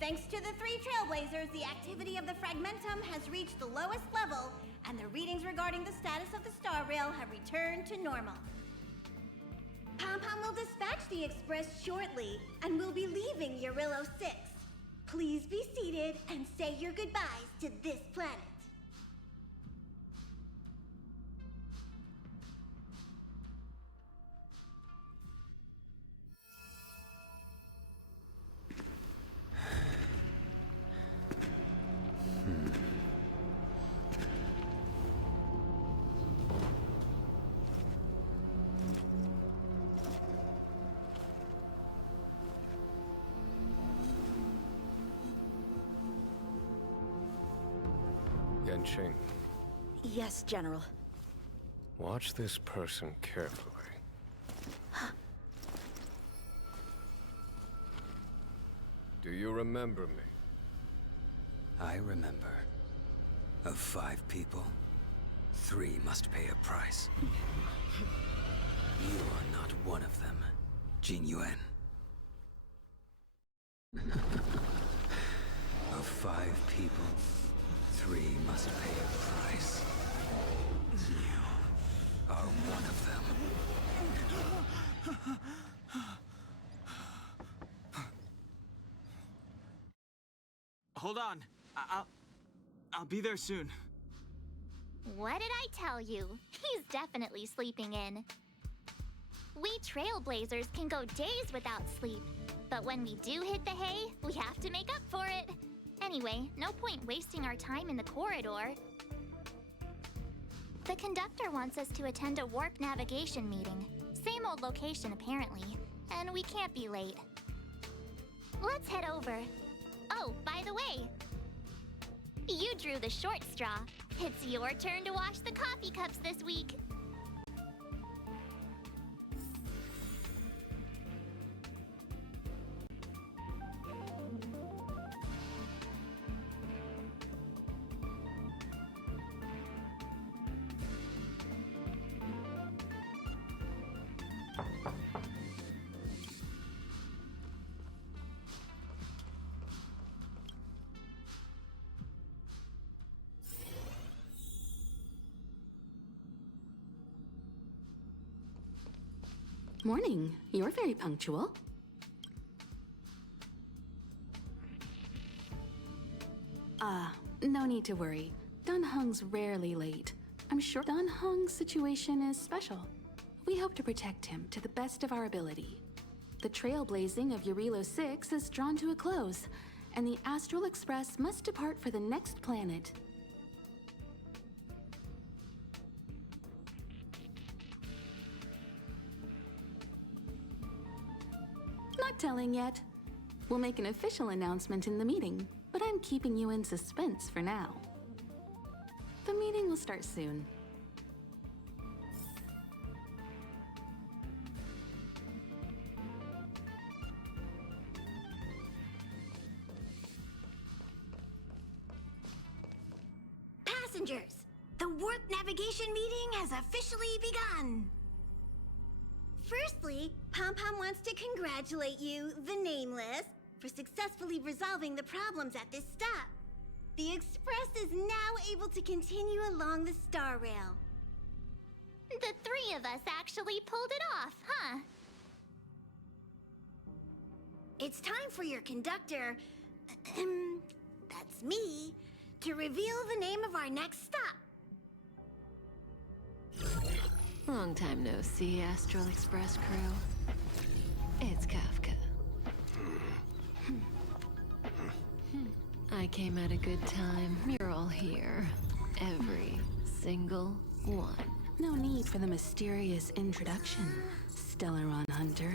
Thanks to the three trailblazers, the activity of the fragmentum has reached the lowest level, and the readings regarding the status of the star rail have returned to normal. Pom-Pom will dispatch the express shortly, and will be leaving Eurillo 6. Please be seated and say your goodbyes to this planet. Yanqing, Yes, General. watch this person carefully. Do you remember me? I remember. Of 5 people, 3 must pay a price. You are not one of them, Jin Yuan. Of 5 people, 3 must pay a price. You are one of them. Hold on. I'll be there soon. What did I tell you? He's definitely sleeping in. We trailblazers can go days without sleep, but when we do hit the hay, we have to make up for it. Anyway, no point wasting our time in the corridor. The conductor wants us to attend a warp navigation meeting. Same old location, apparently, and we can't be late. Let's head over. Oh, by the way, you drew the short straw. It's your turn to wash the coffee cups this week. Morning. You're very punctual. No need to worry. Dunhung's rarely late. I'm sure Dunhung's situation is special. We hope to protect him to the best of our ability. The trailblazing of Eurillo 6 is drawn to a close, and the Astral Express must depart for the next planet. Not telling yet. We'll make an official announcement in the meeting, but I'm keeping you in suspense for now. The meeting will start soon. Passengers, the warp navigation meeting has officially begun. Firstly, Pom-Pom wants to congratulate you, the Nameless, for successfully resolving the problems at this stop. The Express is now able to continue along the star rail. The 3 of us actually pulled it off, huh? It's time for your conductor, that's me, to reveal the name of our next stop. Long time no see, Astral Express crew. It's Kafka. I came at a good time. You're all here. Every single one. No need for the mysterious introduction, Stellaron Hunter.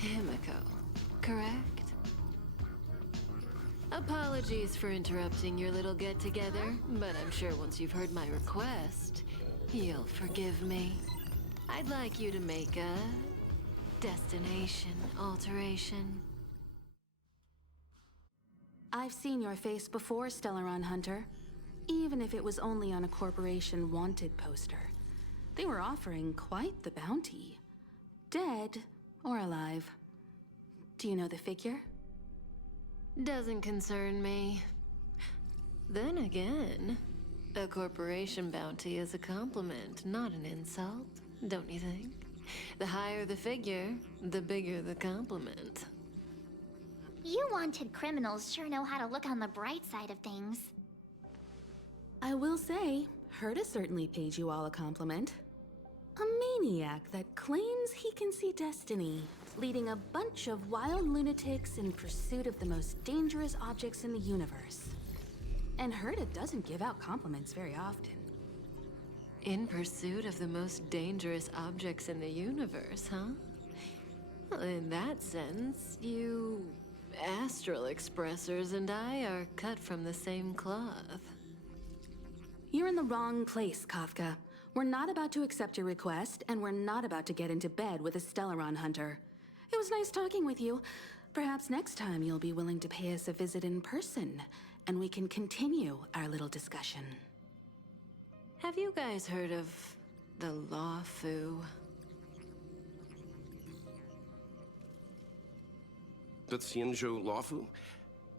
Himiko, correct? Apologies for interrupting your little get-together, but I'm sure once you've heard my request, you'll forgive me. I'd like you to make a destination alteration. I've seen your face before, Stellaron Hunter. Even if it was only on a corporation wanted poster. They were offering quite the bounty. Dead or alive. Do you know the figure? Doesn't concern me. Then again, a corporation bounty is a compliment, not an insult, don't you think? The higher the figure, the bigger the compliment. You wanted criminals sure know how to look on the bright side of things. I will say, Herta certainly paid you all a compliment. A maniac that claims he can see destiny, leading a bunch of wild lunatics in pursuit of the most dangerous objects in the universe. And Herta doesn't give out compliments very often. In pursuit of the most dangerous objects in the universe, huh? Well, in that sense, you astral expressors and I are cut from the same cloth. You're in the wrong place, Kafka. We're not about to accept your request, and we're not about to get into bed with a Stellaron hunter. It was nice talking with you. Perhaps next time you'll be willing to pay us a visit in person, and we can continue our little discussion. Have you guys heard of the Lawfu? The Xianzhou Lawfu?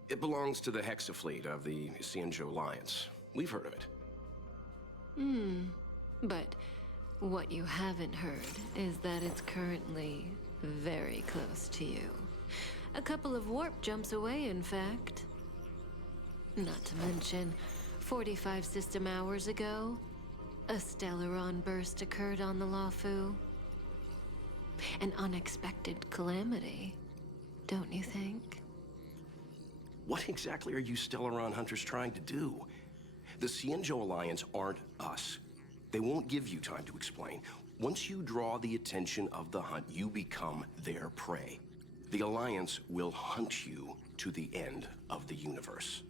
It belongs to the Hexafleet of the Xianzhou Alliance. We've heard of it. But what you haven't heard is that it's currently very close to you. A couple of warp jumps away, in fact. Not to mention, 45 system hours ago, a Stellaron burst occurred on the Lawfu. An unexpected calamity, don't you think? What exactly are you Stellaron hunters trying to do? The Xianzhou Alliance aren't us. They won't give you time to explain. Once you draw the attention of the hunt, you become their prey. The Alliance will hunt you to the end of the universe.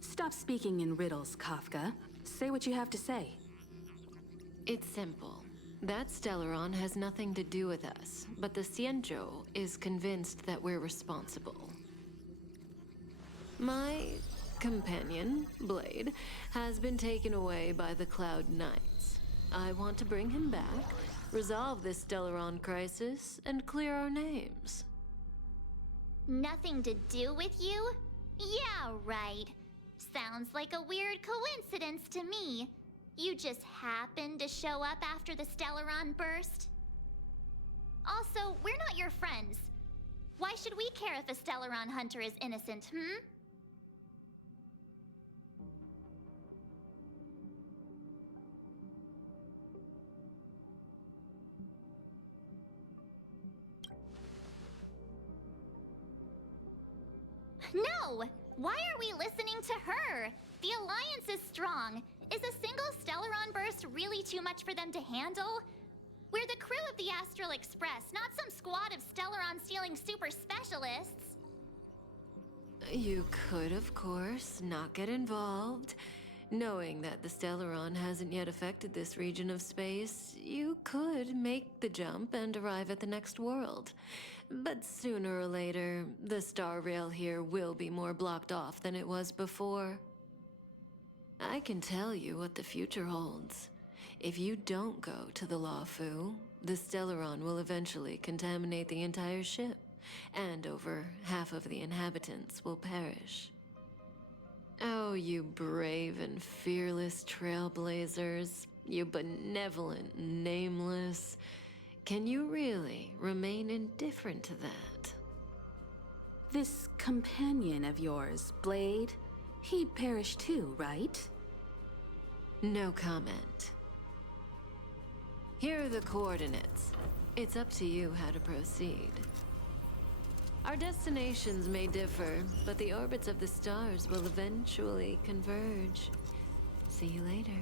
Stop speaking in riddles, Kafka. Say what you have to say. It's simple. That Stellaron has nothing to do with us, but the Xianzhou is convinced that we're responsible. My companion, Blade, has been taken away by the Cloud Knights. I want to bring him back, resolve this Stellaron crisis, and clear our names. Nothing to do with you? Yeah, right. Sounds like a weird coincidence to me. You just happened to show up after the Stellaron burst? Also, we're not your friends. Why should we care if a Stellaron hunter is innocent, No! Why are we listening to her? The Alliance is strong. Is a single Stellaron burst really too much for them to handle? We're the crew of the Astral Express, not some squad of Stellaron-stealing super specialists. You could, of course, not get involved. Knowing that the Stellaron hasn't yet affected this region of space, you could make the jump and arrive at the next world. But sooner or later, the star rail here will be more blocked off than it was before. I can tell you what the future holds. If you don't go to the Lawfu, the Stellaron will eventually contaminate the entire ship, and over half of the inhabitants will perish. Oh, you brave and fearless trailblazers, you benevolent nameless. Can you really remain indifferent to that? This companion of yours, Blade, he perished too, right? No comment. Here are the coordinates. It's up to you how to proceed. Our destinations may differ, but the orbits of the stars will eventually converge. See you later.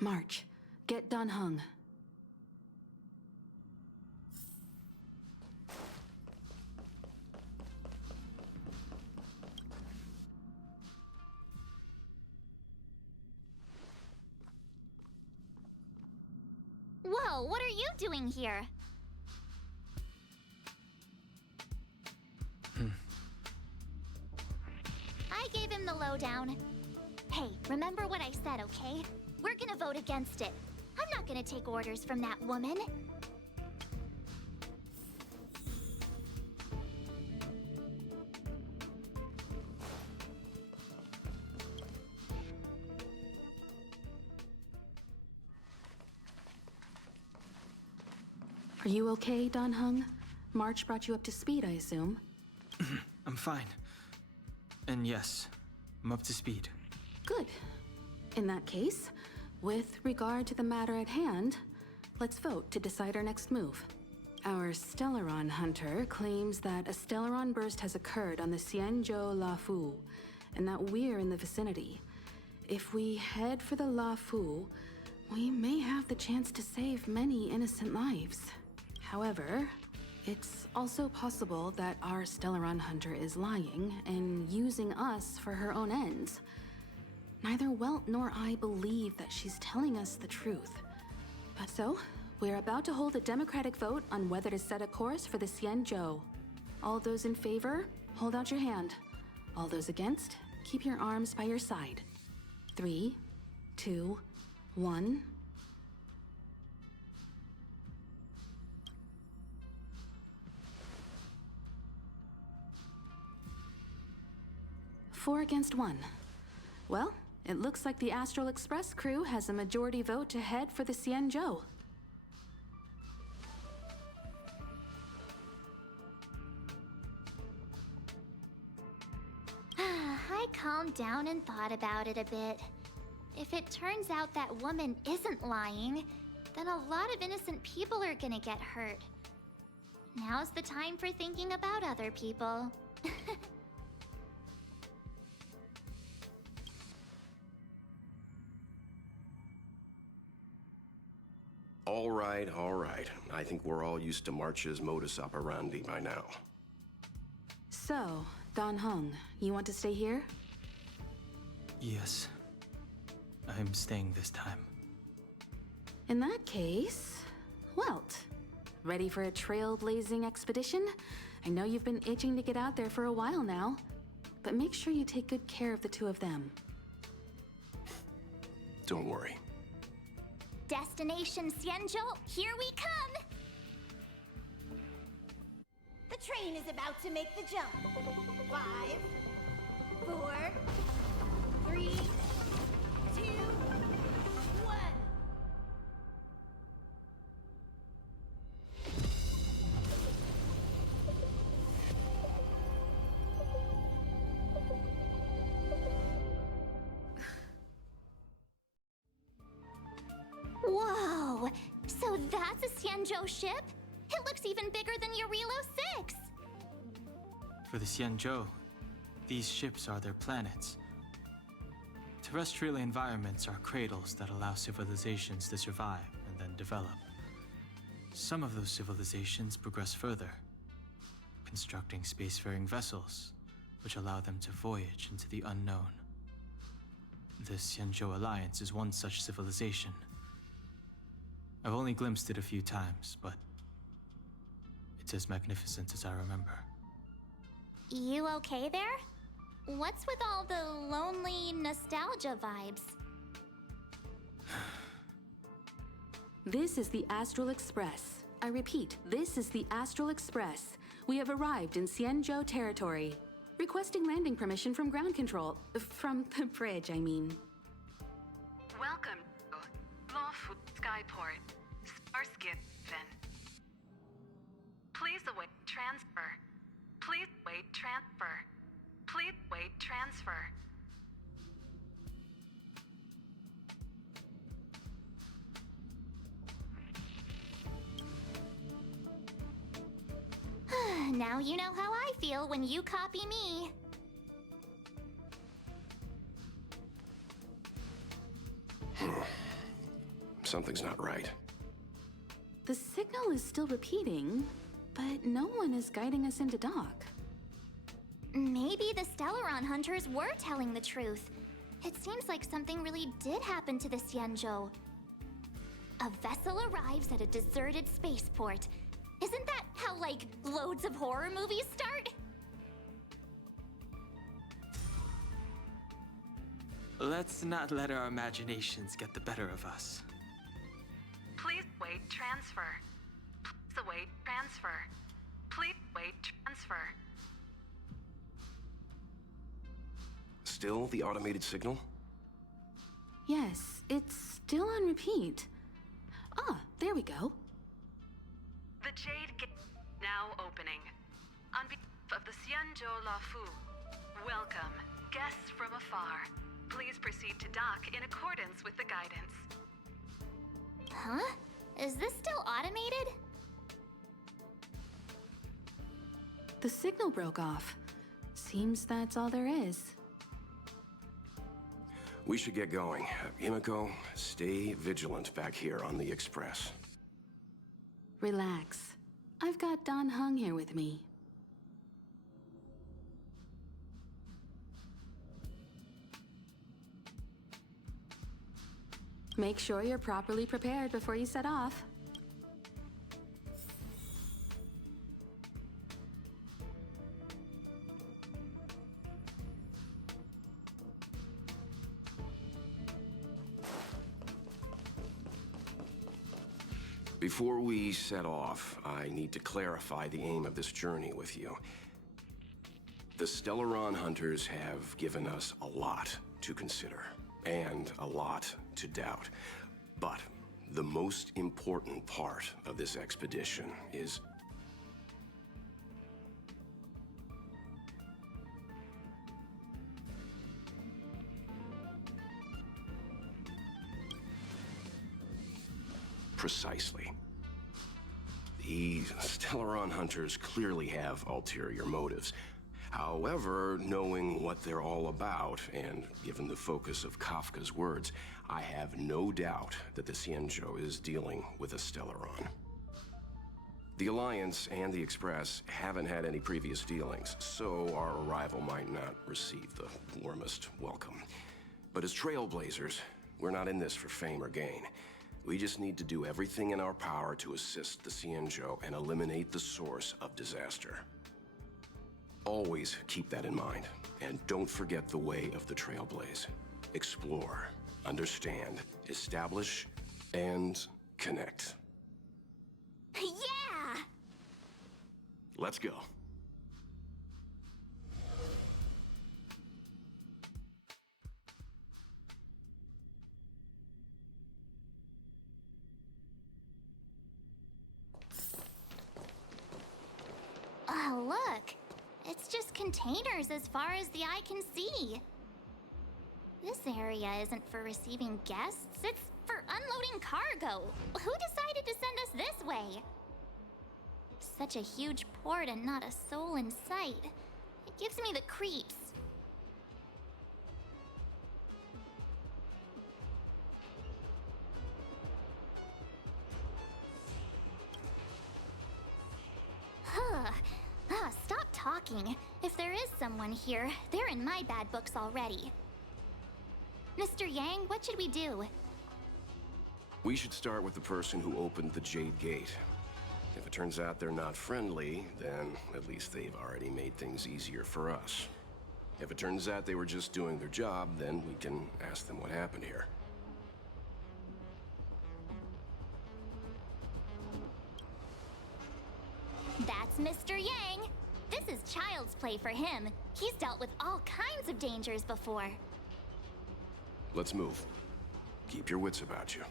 March, get Dan Heng. Whoa, what are you doing here? I gave him the lowdown. Hey, remember what I said, okay? We're gonna vote against it. I'm not gonna take orders from that woman. Are you okay, Don Hung? March brought you up to speed, I assume. I'm fine. And yes, I'm up to speed. Good. In that case, with regard to the matter at hand, let's vote to decide our next move. Our Stellaron hunter claims that a Stellaron burst has occurred on the Xianzhou La Fu, and that we're in the vicinity. If we head for the La Fu, we may have the chance to save many innocent lives. However, it's also possible that our Stellaron hunter is lying and using us for her own ends. Neither Welt nor I believe that she's telling us the truth. But so, we're about to hold a democratic vote on whether to set a course for the Xianzhou. All those in favor, hold out your hand. All those against, keep your arms by your side. 3, 2, 1... 4 against 1. Well, it looks like the Astral Express crew has a majority vote to head for the Xianzhou. I calmed down and thought about it a bit. If it turns out that woman isn't lying, then a lot of innocent people are gonna get hurt. Now's the time for thinking about other people. All right. I think we're all used to March's modus operandi by now. So, Don Hung, you want to stay here? Yes. I'm staying this time. In that case, Welt, ready for a trailblazing expedition? I know you've been itching to get out there for a while now, but make sure you take good care of the two of them. Don't worry. Destination Xianzhou, here we come! The train is about to make the jump. 5, 4, 3, 2, 1. Whoa! So that's a Xianzhou ship? It looks even bigger than Eurilo 6! For the Xianzhou, these ships are their planets. Terrestrial environments are cradles that allow civilizations to survive and then develop. Some of those civilizations progress further, constructing spacefaring vessels, which allow them to voyage into the unknown. The Xianzhou Alliance is one such civilization. I've only glimpsed it a few times, but it's as magnificent as I remember. You okay there? What's with all the lonely nostalgia vibes? This is the Astral Express. I repeat, this is the Astral Express. We have arrived in Xianzhou territory. Requesting landing permission from ground control. From the bridge, I mean. Welcome to Lawful Skyport, Starskin. Please await transfer. Please wait transfer. Please wait transfer. Now you know how I feel when you copy me. Something's not right. The signal is still repeating, but no one is guiding us into dock. Maybe the Stellaron hunters were telling the truth. It seems like something really did happen to the Xianzhou. A vessel arrives at a deserted spaceport. Isn't that how, like, loads of horror movies start? Let's not let our imaginations get the better of us. Please wait transfer. Please await transfer. Please wait transfer. Still the automated signal? Yes, it's still on repeat. Ah, there we go. The Jade Gate now opening. On behalf of the Xianzhou Lafu, welcome, guests from afar. Please proceed to dock in accordance with the guidance. Huh? Is this still automated? The signal broke off. Seems that's all there is. We should get going. Himiko, stay vigilant back here on the Express. Relax. I've got Dan Heng here with me. Make sure you're properly prepared before you set off. Before we set off, I need to clarify the aim of this journey with you. The Stellaron hunters have given us a lot to consider, and a lot to doubt. But the most important part of this expedition is precisely. The Stellaron hunters clearly have ulterior motives. However, knowing what they're all about, and given the focus of Kafka's words, I have no doubt that the Xianzhou is dealing with a Stellaron. The Alliance and the Express haven't had any previous dealings, so our arrival might not receive the warmest welcome. But as trailblazers, we're not in this for fame or gain. We just need to do everything in our power to assist the Xianzhou and eliminate the source of disaster. Always keep that in mind, and don't forget the way of the Trailblaze. Explore, understand, establish, and connect. Yeah! Let's go. Oh, look. It's just containers as far as the eye can see. This area isn't for receiving guests, it's for unloading cargo. Who decided to send us this way? Such a huge port and not a soul in sight. It gives me the creeps. Stop talking. If there is someone here, they're in my bad books already. Mr. Yang, what should we do? We should start with the person who opened the Jade Gate. If it turns out they're not friendly, then at least they've already made things easier for us. If it turns out they were just doing their job, then we can ask them what happened here. That's Mr. Yang. This is child's play for him. He's dealt with all kinds of dangers before. Let's move. Keep your wits about you.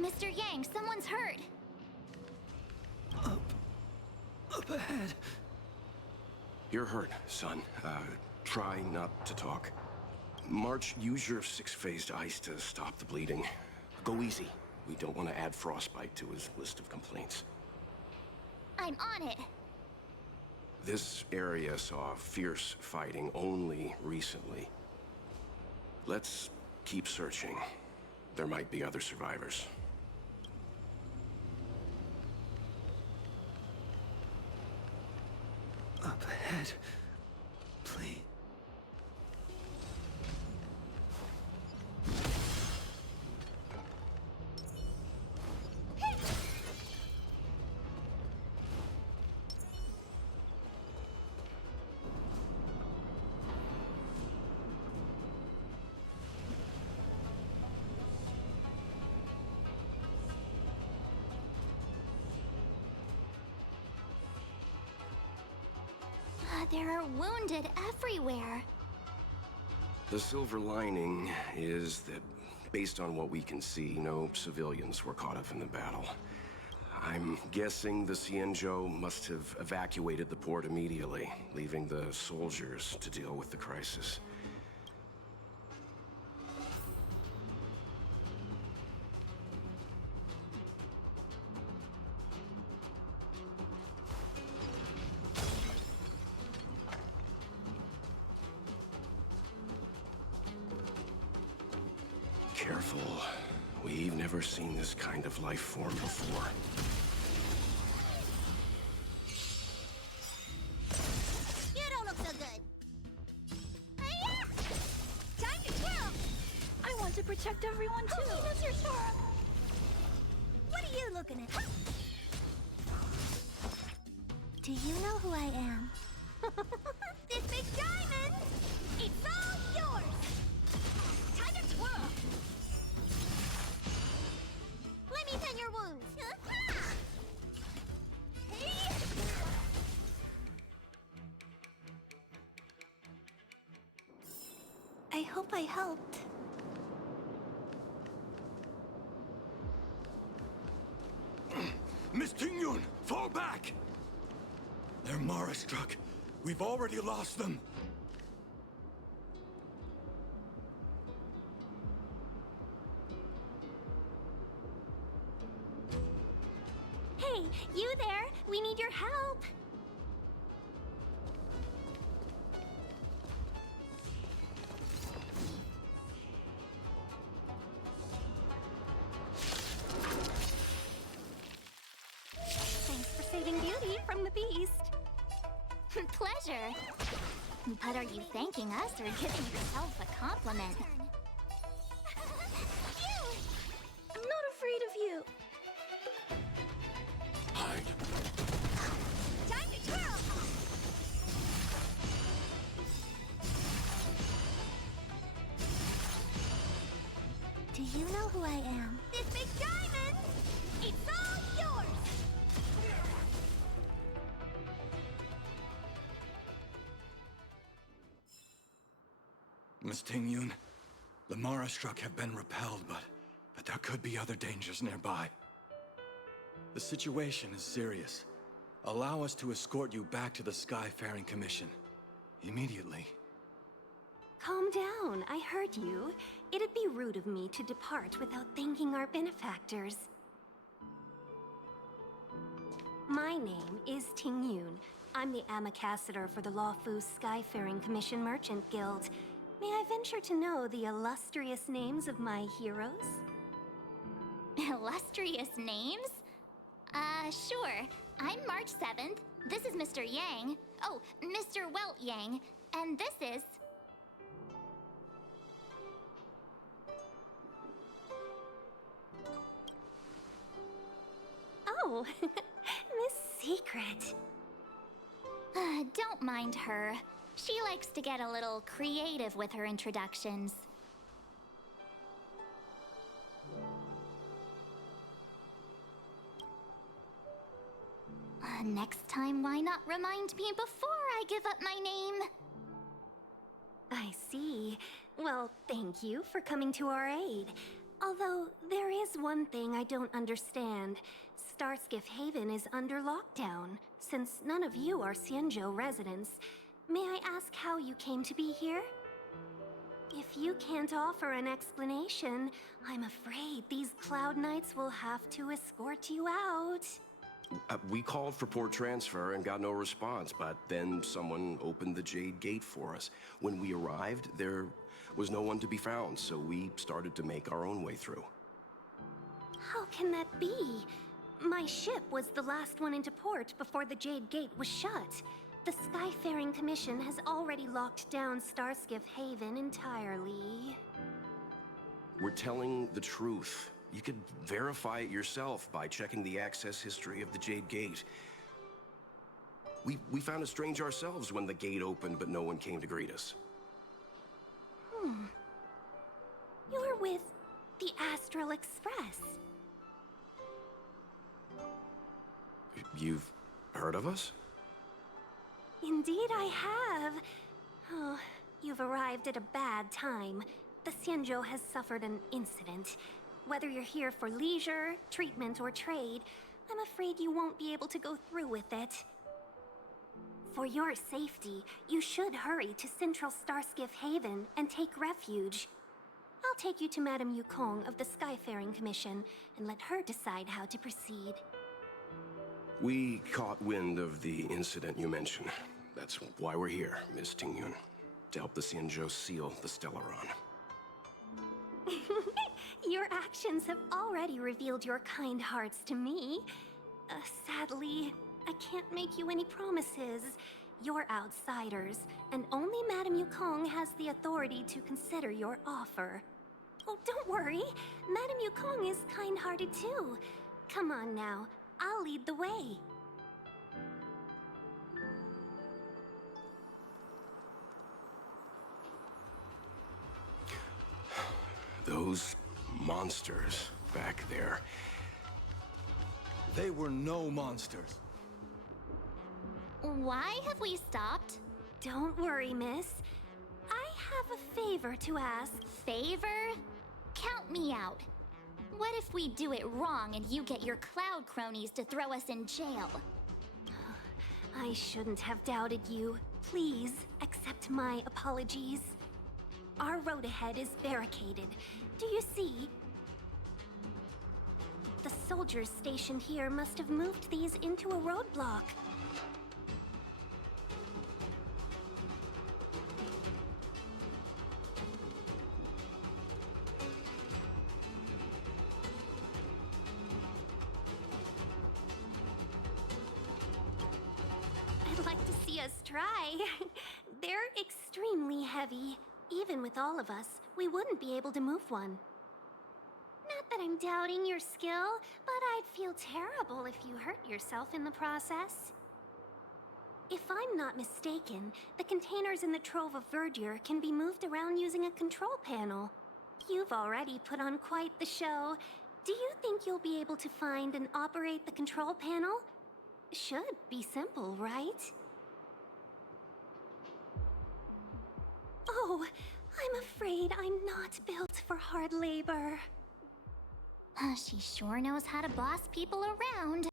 Mr. Yang, someone's hurt. Up ahead. You're hurt, son. Try not to talk. March, use your six-phased ice to stop the bleeding. Go easy. We don't want to add frostbite to his list of complaints. I'm on it. This area saw fierce fighting only recently. Let's keep searching. There might be other survivors. Up ahead, please. There are wounded everywhere. The silver lining is that, based on what we can see, no civilians were caught up in the battle. I'm guessing the Xianzhou must have evacuated the port immediately, leaving the soldiers to deal with the crisis. Careful. We've never seen this kind of life form before. You don't look so good. Hi-ya! Time to twirl! I want to protect everyone too. What are you looking at? Do you know who I am? This big diamond! It's all yours! Time to twirl! Let me tend your wounds. I hope I helped. Miss Tingyun, fall back! They're Mara struck. We've already lost them. Hey, you there? We need your help. Thanks for saving Beauty from the beast. Pleasure. But are you thanking us or giving yourself a compliment? I'm not afraid of you. Hide. Time to twirl! Do you know who I am? This big diamond! It's all yours! Miss Tingyun, the Mara struck have been repelled, but there could be other dangers nearby. The situation is serious. Allow us to escort you back to the Skyfaring Commission. Immediately. Calm down, I heard you. It'd be rude of me to depart without thanking our benefactors. My name is Tingyun. I'm the ambassador for the Lawfu Skyfaring Commission Merchant Guild. May I venture to know the illustrious names of my heroes? Illustrious names? Sure. I'm March 7th. This is Mr. Yang. Oh, Mr. Welt Yang. And this is... Oh, Miss Secret. Don't mind her. She likes to get a little creative with her introductions. Next time, why not remind me before I give up my name? I see. Well, thank you for coming to our aid. Although, there is one thing I don't understand. Starskiff Haven is under lockdown. Since none of you are Xianzhou residents, may I ask how you came to be here? If you can't offer an explanation, I'm afraid these Cloud Knights will have to escort you out. We called for port transfer and got no response, but then someone opened the Jade Gate for us. When we arrived, there was no one to be found, so we started to make our own way through. How can that be? My ship was the last one into port before the Jade Gate was shut. The Skyfaring Commission has already locked down Starskiff Haven entirely. We're telling the truth. You could verify it yourself by checking the access history of the Jade Gate. We found it strange ourselves when the gate opened, but no one came to greet us. You're with the Astral Express. You've heard of us? Indeed I have. Oh, you've arrived at a bad time. The Xianzhou has suffered an incident. Whether you're here for leisure, treatment, or trade, I'm afraid you won't be able to go through with it. For your safety, you should hurry to Central Starskiff Haven and take refuge. I'll take you to Madame Yukong of the Skyfaring Commission and let her decide how to proceed. We caught wind of the incident you mentioned. That's why we're here, Miss Tingyun. To help the Xianzhou seal the Stellaron. Your actions have already revealed your kind hearts to me. Sadly, I can't make you any promises. You're outsiders, and only Madame Yukong has the authority to consider your offer. Oh, don't worry. Madame Yukong is kind-hearted too. Come on now, I'll lead the way. Those monsters back there. They were no monsters. Why have we stopped? Don't worry, miss. I have a favor to ask. Favor? Count me out. What if we do it wrong and you get your cloud cronies to throw us in jail? I shouldn't have doubted you. Please accept my apologies. Our road ahead is barricaded. Do you see? The soldiers stationed here must have moved these into a roadblock. I'd like to see us try. They're extremely heavy. Even with all of us, we wouldn't be able to move one. Not that I'm doubting your skill, but I'd feel terrible if you hurt yourself in the process. If I'm not mistaken, the containers in the Trove of Verdure can be moved around using a control panel. You've already put on quite the show. Do you think you'll be able to find and operate the control panel? Should be simple, right? Oh, I'm afraid I'm not built for hard labor. She sure knows how to boss people around.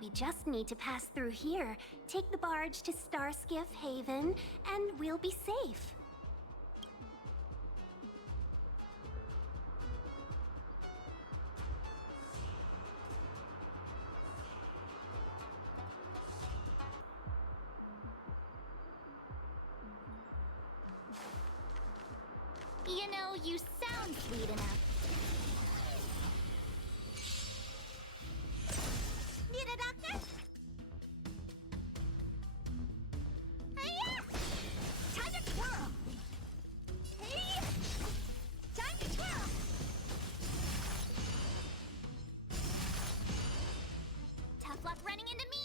We just need to pass through here, take the barge to Starskiff Haven, and we'll be safe. You know, you sound sweet enough. Need a doctor? Hiya! Time to twirl! Hey! Time to twirl! Tough luck running into me.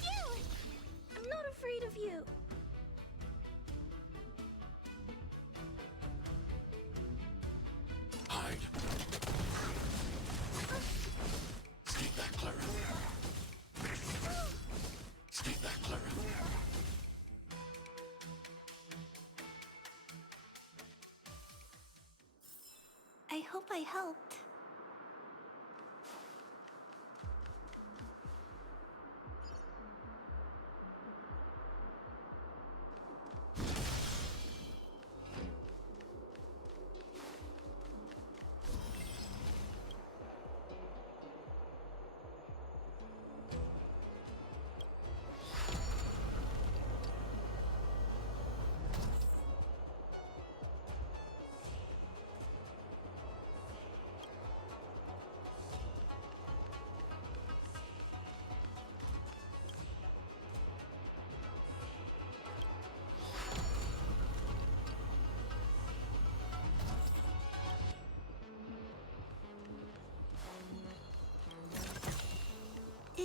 Phew! I'm not afraid of you. Hide. Stay back, Clara. Stay back, Clara. I hope I helped.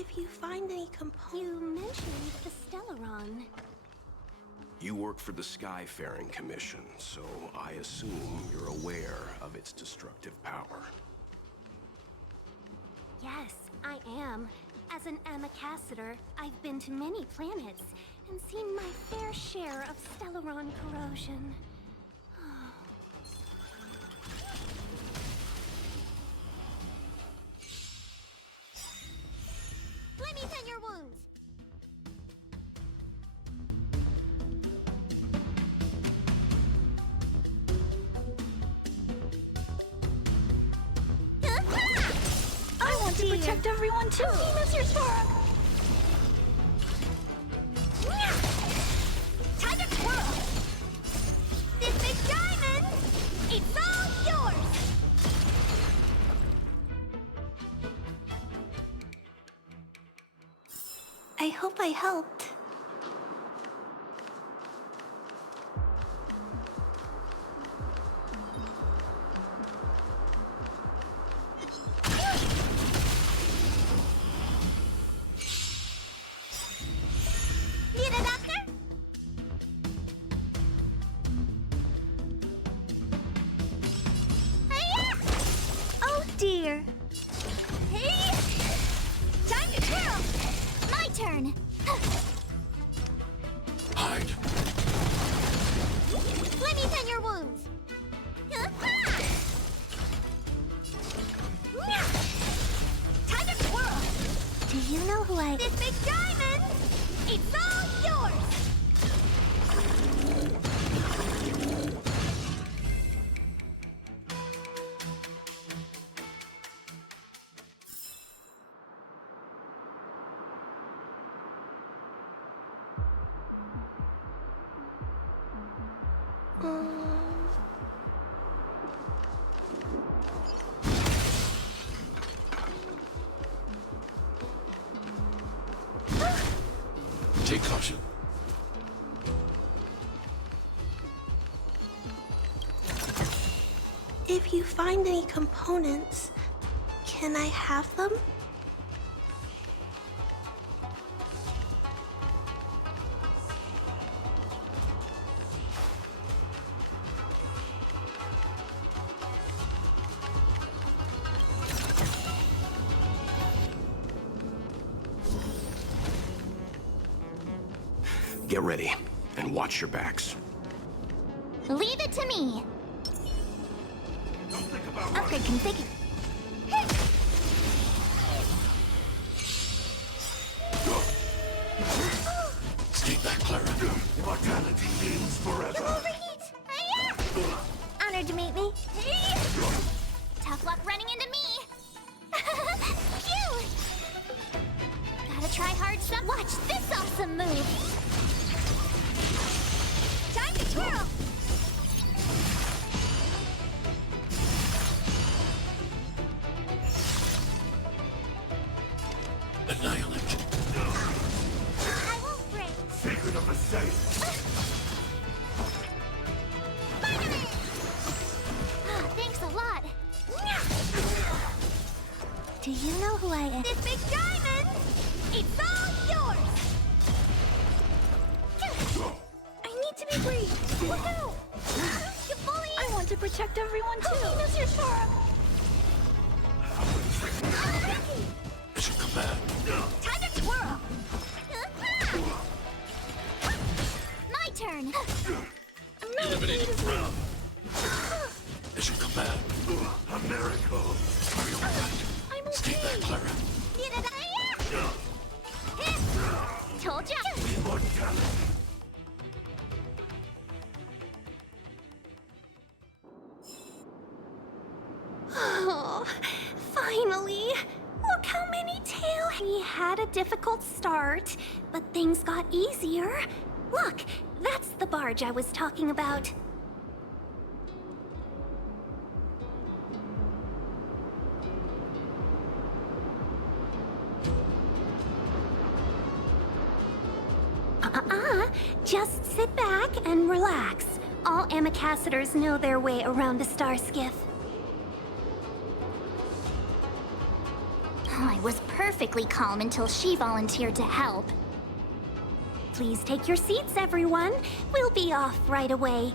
If you find any You mentioned the Stellaron. You work for the Skyfaring Commission, so I assume you're aware of its destructive power. Yes, I am. As an Amicassator, I've been to many planets and seen my fair share of Stellaron corrosion. Let me tend your wounds. I want to protect everyone too. Mr. Spark. Time to twirl. This big diamond, it's all yours. I hope I helped. Need a doctor? Oh dear. Hey! Time to twirl. My turn. Hide. Let me tend your wounds. Time to twirl. Do you know who I... This big diamond, it's all yours. Take caution. If you find any components, can I have them? Get ready, and watch your backs. Leave it to me. Upgrade configured. Stay back, Clara. Immortality lives forever. Honored to meet me. Tough luck running into me. Phew! Gotta try hard some. Watch this awesome move. Time to twirl. Annihilate. I won't break. Secret of the safe. Thanks a lot. Do you know who I am? This big diamond, it's all yours. I need to be brief. Look out! You bully! I want to protect everyone too. Mr. Spark. Mission command. Time to twirl. My turn. Eliminating round. Mission command. A miracle. Are you alright? I'm Stay back, Clara. Need a Told ya. Immortality. Oh, finally! Look how many tails! We had a difficult start, but things got easier. Look, that's the barge I was talking about. Just sit back and relax. All Amicassadors know their way around a star skiff. I was perfect. perfectly calm until she volunteered to help. Please take your seats, everyone. We'll be off right away.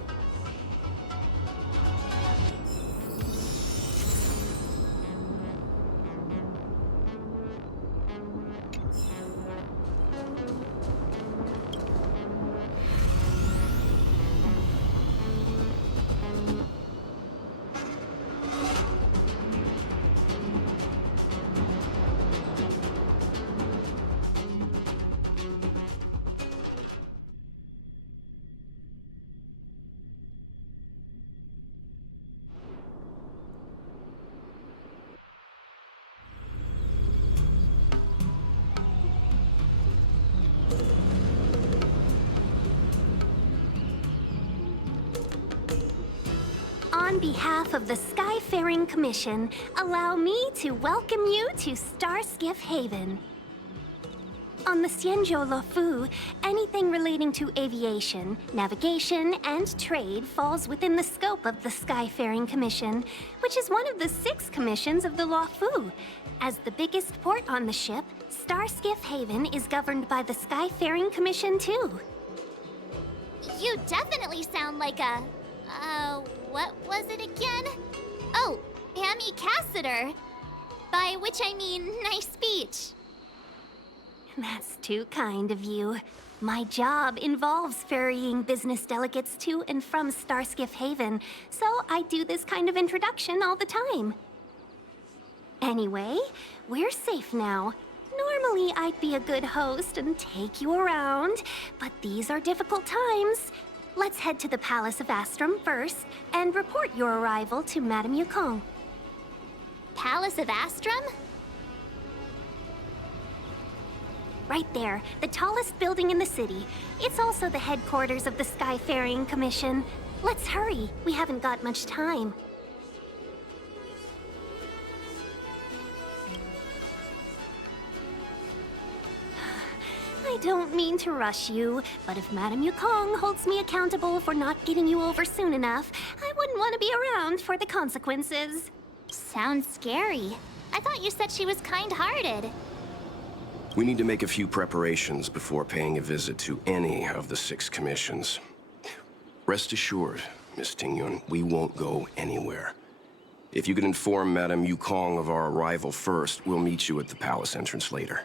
On behalf of the Skyfaring Commission, allow me to welcome you to Starskiff Haven. On the Xianzhou Luofu, anything relating to aviation, navigation, and trade falls within the scope of the Skyfaring Commission, which is one of the 6 commissions of the Luofu. As the biggest port on the ship, Starskiff Haven is governed by the Skyfaring Commission too. You definitely sound like a... what was it again? Oh, Amy Cassiter. By which I mean, nice speech. That's too kind of you. My job involves ferrying business delegates to and from Starskiff Haven, so I do this kind of introduction all the time. Anyway, we're safe now. Normally, I'd be a good host and take you around, but these are difficult times. Let's head to the Palace of Astrum first and report your arrival to Madame Yukong. Palace of Astrum? Right there, the tallest building in the city. It's also the headquarters of the Skyfaring Commission. Let's hurry, we haven't got much time. I don't mean to rush you, but if Madame Yukong holds me accountable for not getting you over soon enough, I wouldn't want to be around for the consequences. Sounds scary. I thought you said she was kind-hearted. We need to make a few preparations before paying a visit to any of the 6 commissions. Rest assured, Miss Tingyun, we won't go anywhere. If you could inform Madame Yukong of our arrival first, we'll meet you at the palace entrance later.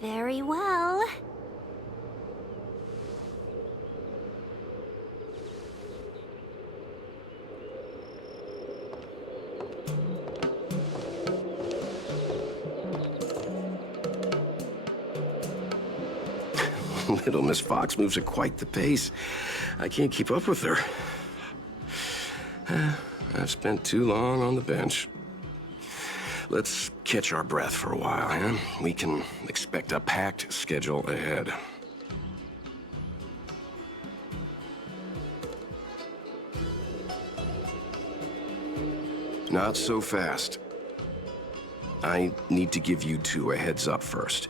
Very well. Little Miss Fox moves at quite the pace. I can't keep up with her. I've spent too long on the bench. Let's catch our breath for a while, huh? We can expect a packed schedule ahead. Not so fast. I need to give you 2 a heads up first.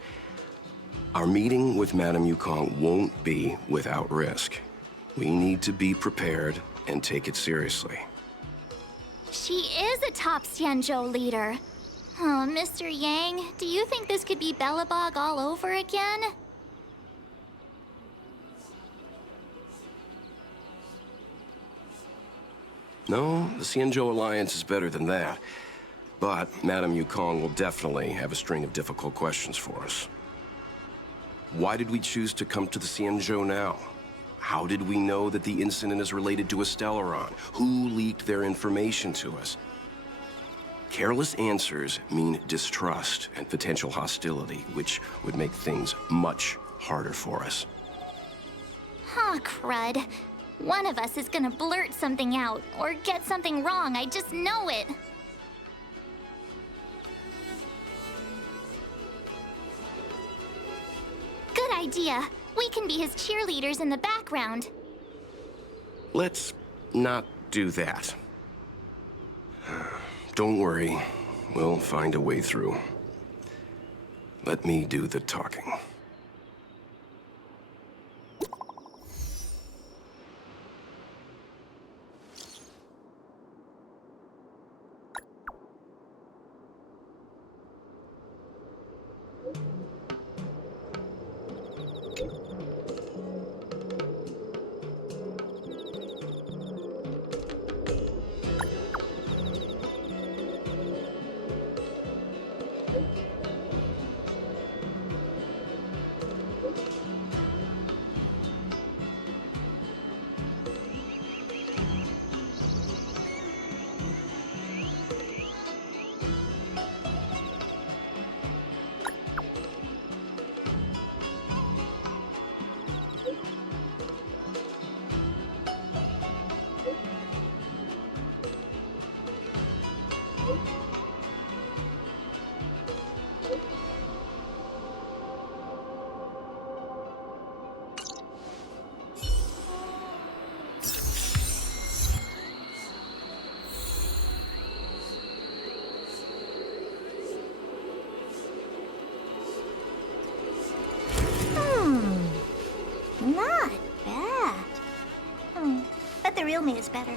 Our meeting with Madame Yukong won't be without risk. We need to be prepared and take it seriously. She is a top Xianzhou leader. Oh, Mr. Yang, do you think this could be Belobog all over again? No, the Xianzhou Alliance is better than that. But Madame Yukong will definitely have a string of difficult questions for us. Why did we choose to come to the Xianzhou now? How did we know that the incident is related to a Stellaron? Who leaked their information to us? Careless answers mean distrust and potential hostility, which would make things much harder for us. Huh, crud. One of us is gonna blurt something out, or get something wrong, I just know it. Good idea. We can be his cheerleaders in the background. Let's not do that. Don't worry. We'll find a way through. Let me do the talking. kill me is better.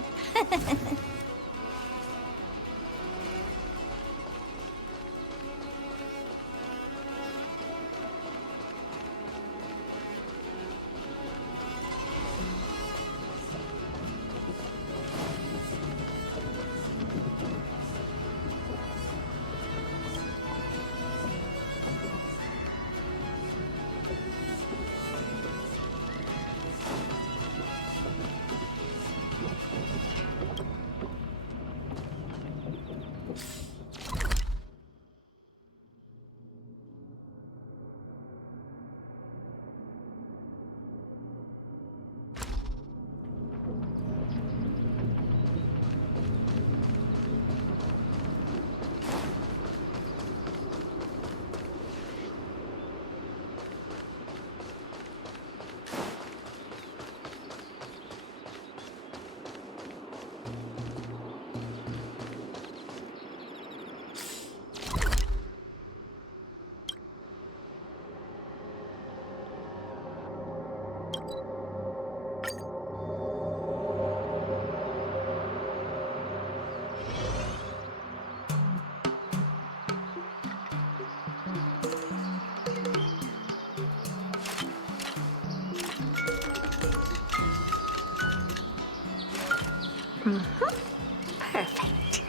Perfect.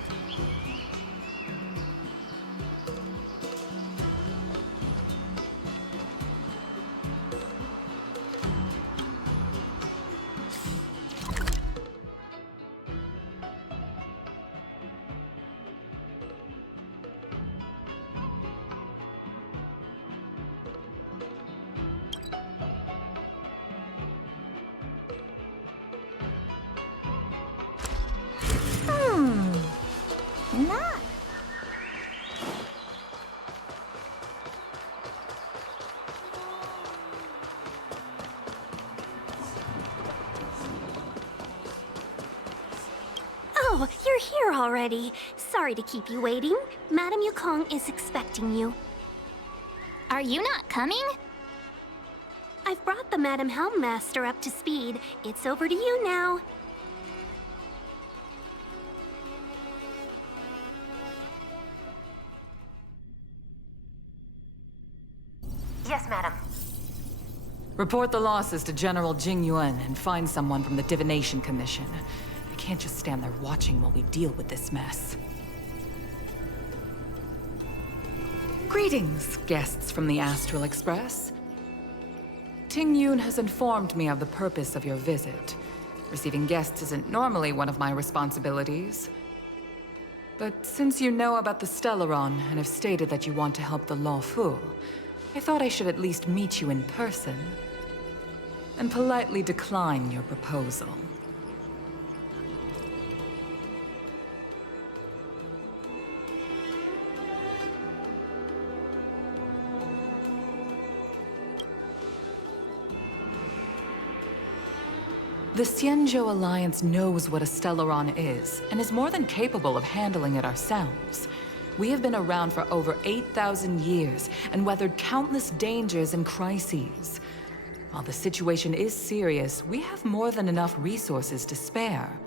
Not. Oh, you're here already. Sorry to keep you waiting. Madame Yukong is expecting you. Are you not coming? I've brought the Madame Helmmaster up to speed. It's over to you now. Yes, madam. Report the losses to General Jing Yuan and find someone from the Divination Commission. I can't just stand there watching while we deal with this mess. Greetings, guests from the Astral Express. Ting Yun has informed me of the purpose of your visit. Receiving guests isn't normally one of my responsibilities. But since you know about the Stellaron and have stated that you want to help the Lawfu, I thought I should at least meet you in person and politely decline your proposal. The Xianzhou Alliance knows what a Stellaron is, and is more than capable of handling it ourselves. We have been around for over 8,000 years, and weathered countless dangers and crises. While the situation is serious, we have more than enough resources to spare.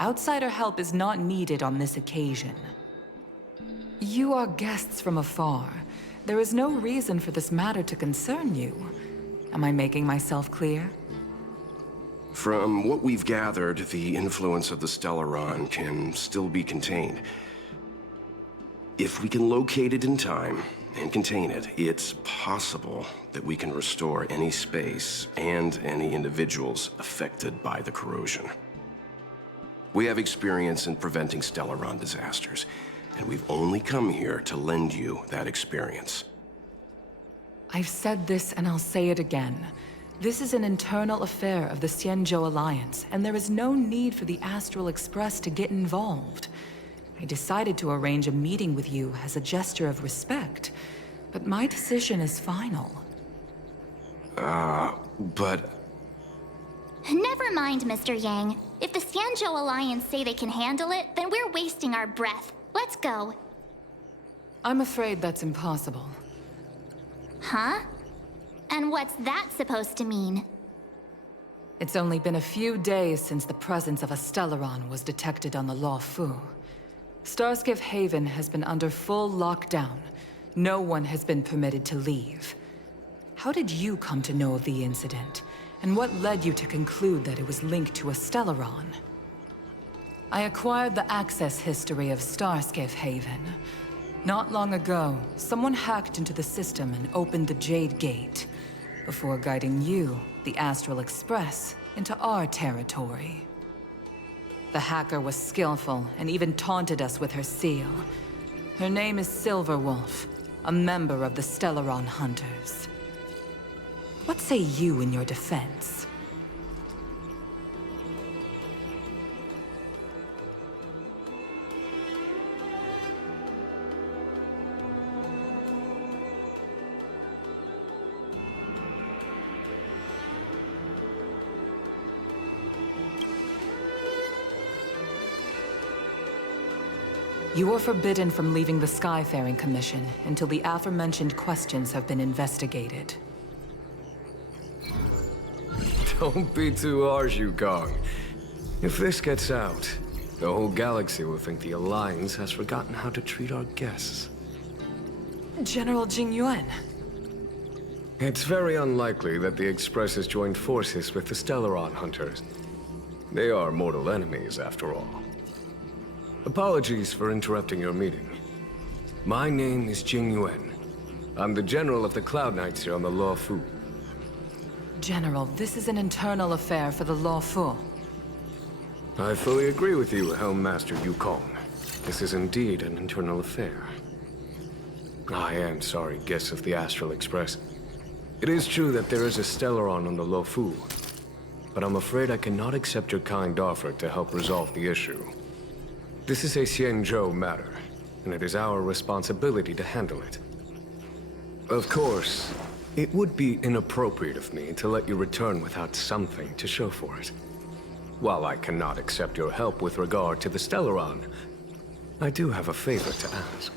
Outsider help is not needed on this occasion. You are guests from afar. There is no reason for this matter to concern you. Am I making myself clear? From what we've gathered, the influence of the Stellaron can still be contained. If we can locate it in time and contain it, it's possible that we can restore any space and any individuals affected by the corrosion. We have experience in preventing Stellaron disasters, and we've only come here to lend you that experience. I've said this and I'll say it again. This is an internal affair of the Xianzhou Alliance, and there is no need for the Astral Express to get involved. I decided to arrange a meeting with you as a gesture of respect, but my decision is final. But... Never mind, Mr. Yang. If the Xianzhou Alliance say they can handle it, then we're wasting our breath. Let's go. I'm afraid that's impossible. Huh? And what's that supposed to mean? It's only been a few days since the presence of a Stellaron was detected on the Lawfu. Starskiff Haven has been under full lockdown. No one has been permitted to leave. How did you come to know of the incident? And what led you to conclude that it was linked to a Stellaron? I acquired the access history of Starskiff Haven. Not long ago, someone hacked into the system and opened the Jade Gate, before guiding you, the Astral Express, into our territory. The hacker was skillful and even taunted us with her seal. Her name is Silverwolf, a member of the Stellaron Hunters. What say you in your defense? You are forbidden from leaving the Skyfaring Commission until the aforementioned questions have been investigated. Don't be too harsh, Yukong. If this gets out, the whole galaxy will think the Alliance has forgotten how to treat our guests. General Jingyuan. It's very unlikely that the Express has joined forces with the Stellaron Hunters. They are mortal enemies, after all. Apologies for interrupting your meeting. My name is Jingyuan. I'm the General of the Cloud Knights here on the Lawfu. General, this is an internal affair for the Lawfu. I fully agree with you, Helm Master Yukong. This is indeed an internal affair. I am sorry, guests of the Astral Express. It is true that there is a Stellaron on the Lawfu, but I'm afraid I cannot accept your kind offer to help resolve the issue. This is a Xianzhou matter, and it is our responsibility to handle it. Of course, it would be inappropriate of me to let you return without something to show for it. While I cannot accept your help with regard to the Stellaron, I do have a favor to ask.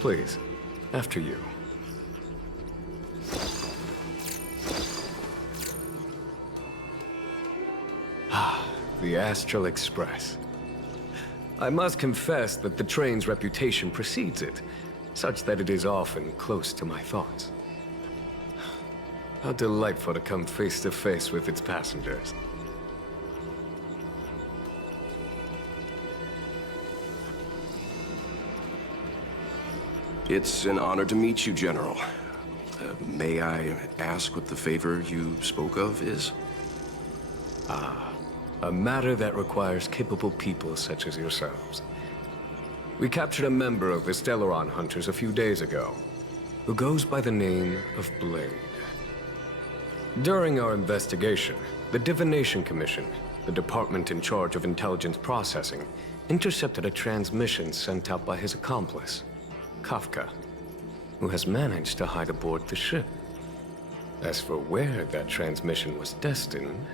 Please, after you. The Astral Express. I must confess that the train's reputation precedes it, such that it is often close to my thoughts. How delightful to come face to face with its passengers. It's an honor to meet you, General. May I ask what the favor you spoke of is? A matter that requires capable people such as yourselves. We captured a member of the Stellaron Hunters a few days ago, who goes by the name of Blade. During our investigation, the Divination Commission, the department in charge of intelligence processing, intercepted a transmission sent out by his accomplice, Kafka, who has managed to hide aboard the ship. As for where that transmission was destined,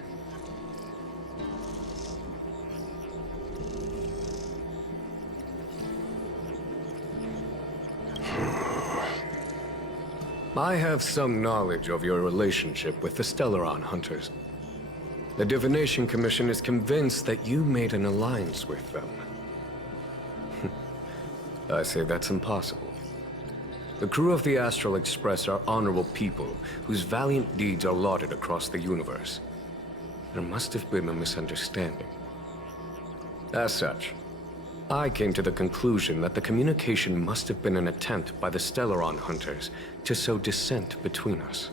I have some knowledge of your relationship with the Stellaron Hunters. The Divination Commission is convinced that you made an alliance with them. I say that's impossible. The crew of the Astral Express are honorable people whose valiant deeds are lauded across the universe. There must have been a misunderstanding. As such, I came to the conclusion that the communication must have been an attempt by the Stellaron Hunters to sow dissent between us.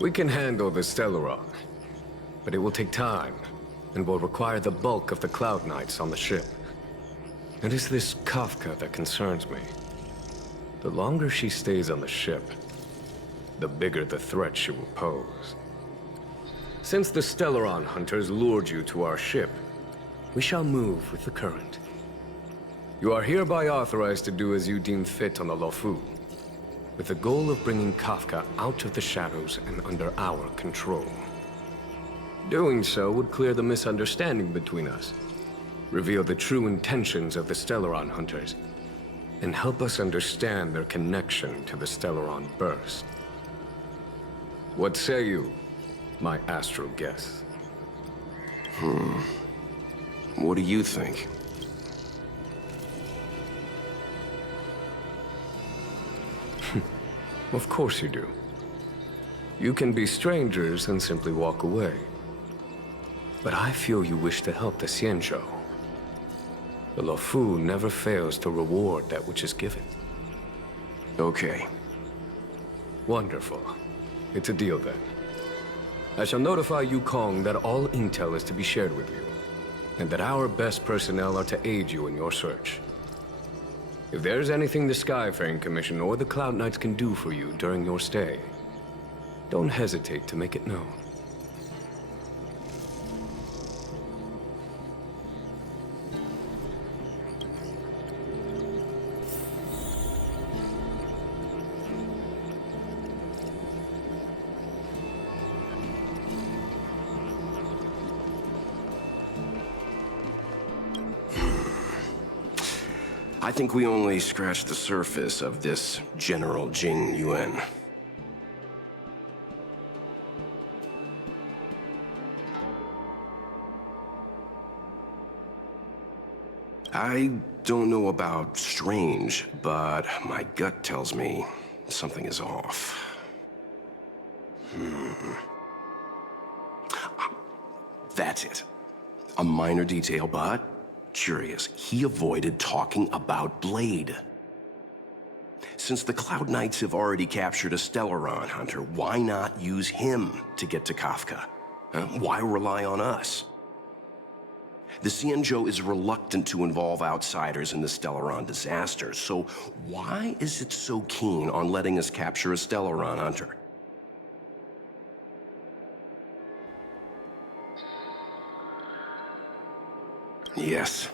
We can handle the Stellaron, but it will take time and will require the bulk of the Cloud Knights on the ship. It is this Kafka that concerns me. The longer she stays on the ship, the bigger the threat she will pose. Since the Stellaron Hunters lured you to our ship, we shall move with the current. You are hereby authorized to do as you deem fit on the Lawfu, with the goal of bringing Kafka out of the shadows and under our control. Doing so would clear the misunderstanding between us, reveal the true intentions of the Stellaron Hunters, and help us understand their connection to the Stellaron Burst. What say you, my astral guest? What do you think? Of course you do. You can be strangers and simply walk away. But I feel you wish to help the Xianzhou. The Luofu never fails to reward that which is given. Okay. Wonderful. It's a deal then. I shall notify Yukong that all intel is to be shared with you, and that our best personnel are to aid you in your search. If there's anything the Skyfaring Commission or the Cloud Knights can do for you during your stay, don't hesitate to make it known. I think we only scratched the surface of this General Jing Yuan. I don't know about strange, but my gut tells me something is off. That's it. A minor detail, but curious. He avoided talking about Blade. Since the Cloud Knights have already captured a Stellaron hunter, why not use him to get to Kafka? Why rely on us? The Xianzhou is reluctant to involve outsiders in the Stellaron disaster, so why is it so keen on letting us capture a Stellaron hunter? Yes.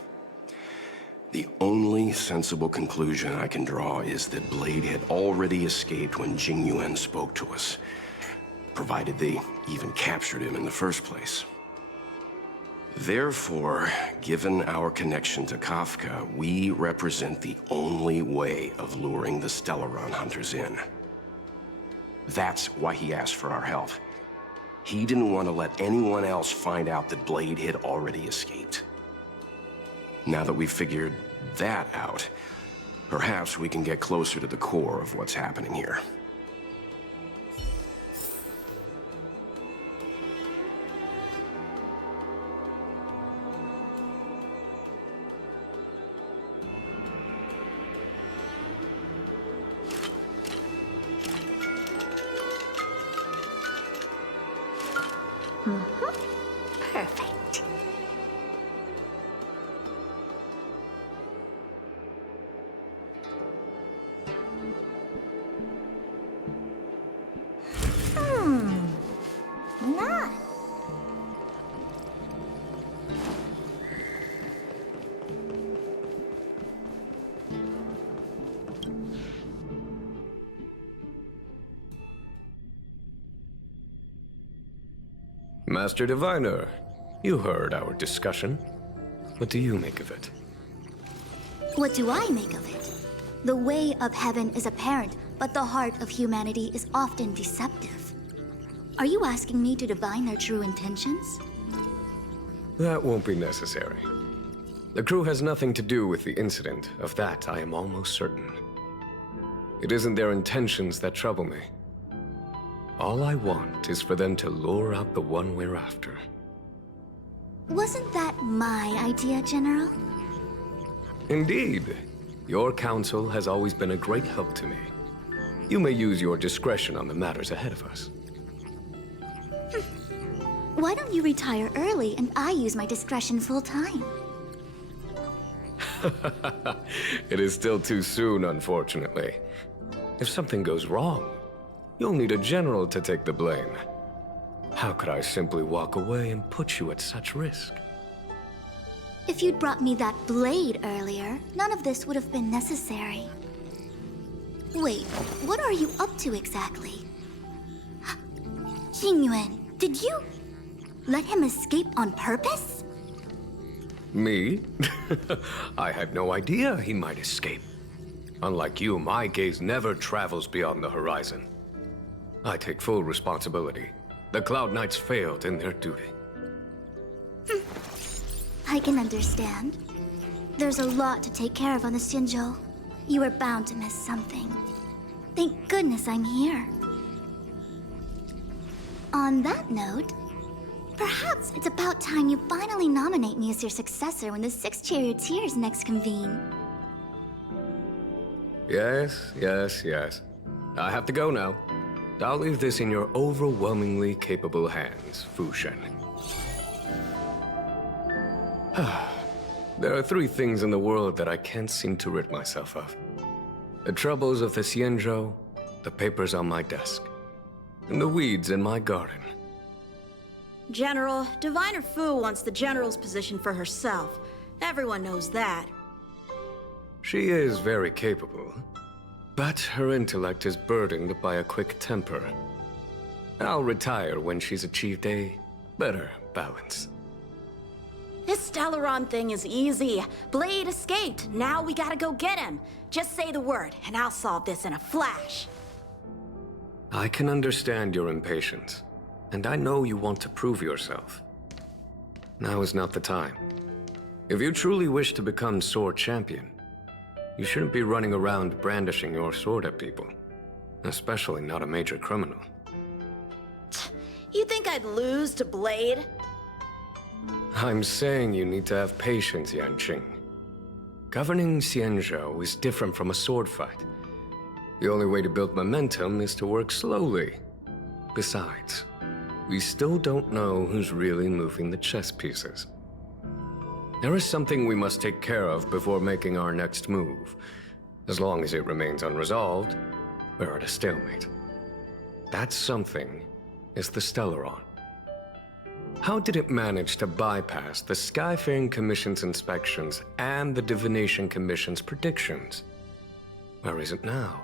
The only sensible conclusion I can draw is that Blade had already escaped when Jing Yuan spoke to us, provided they even captured him in the first place. Therefore, given our connection to Kafka, we represent the only way of luring the Stellaron hunters in. That's why he asked for our help. He didn't want to let anyone else find out that Blade had already escaped. Now that we've figured that out, perhaps we can get closer to the core of what's happening here. Perfect. Not. Master Diviner, you heard our discussion. What do you make of it? What do I make of it? The way of heaven is apparent, but the heart of humanity is often deceptive. Are you asking me to divine their true intentions? That won't be necessary. The crew has nothing to do with the incident. Of that, I am almost certain. It isn't their intentions that trouble me. All I want is for them to lure out the one we're after. Wasn't that my idea, General? Indeed. Your counsel has always been a great help to me. You may use your discretion on the matters ahead of us. Why don't you retire early and I use my discretion full time? It is still too soon, unfortunately. If something goes wrong, you'll need a general to take the blame. How could I simply walk away and put you at such risk? If you'd brought me that blade earlier, none of this would have been necessary. Wait, what are you up to exactly? Qingyuan, did you let him escape on purpose? Me? I had no idea he might escape. Unlike you, my gaze never travels beyond the horizon. I take full responsibility. The Cloud Knights failed in their duty. I can understand. There's a lot to take care of on the Xinzhou. You were bound to miss something. Thank goodness I'm here. On that note, perhaps it's about time you finally nominate me as your successor when the Six Charioteers next convene. Yes, yes, yes. I have to go now. I'll leave this in your overwhelmingly capable hands, Fu Shen. There are three things in the world that I can't seem to rid myself of. The troubles of the Xianzhou, the papers on my desk, and the weeds in my garden. General, Diviner Fu wants the General's position for herself. Everyone knows that. She is very capable, but her intellect is burdened by a quick temper. I'll retire when she's achieved a better balance. This Stellaron thing is easy. Blade escaped. Now we gotta go get him. Just say the word, and I'll solve this in a flash. I can understand your impatience, and I know you want to prove yourself. Now is not the time. If you truly wish to become sword champion, you shouldn't be running around brandishing your sword at people, especially not a major criminal. You think I'd lose to Blade? I'm saying you need to have patience, Yanqing. Governing Xianzhou is different from a sword fight. The only way to build momentum is to work slowly. Besides, we still don't know who's really moving the chess pieces. There is something we must take care of before making our next move. As long as it remains unresolved, we're at a stalemate. That something is the Stellaron. How did it manage to bypass the Skyfaring Commission's inspections and the Divination Commission's predictions? Where is it now?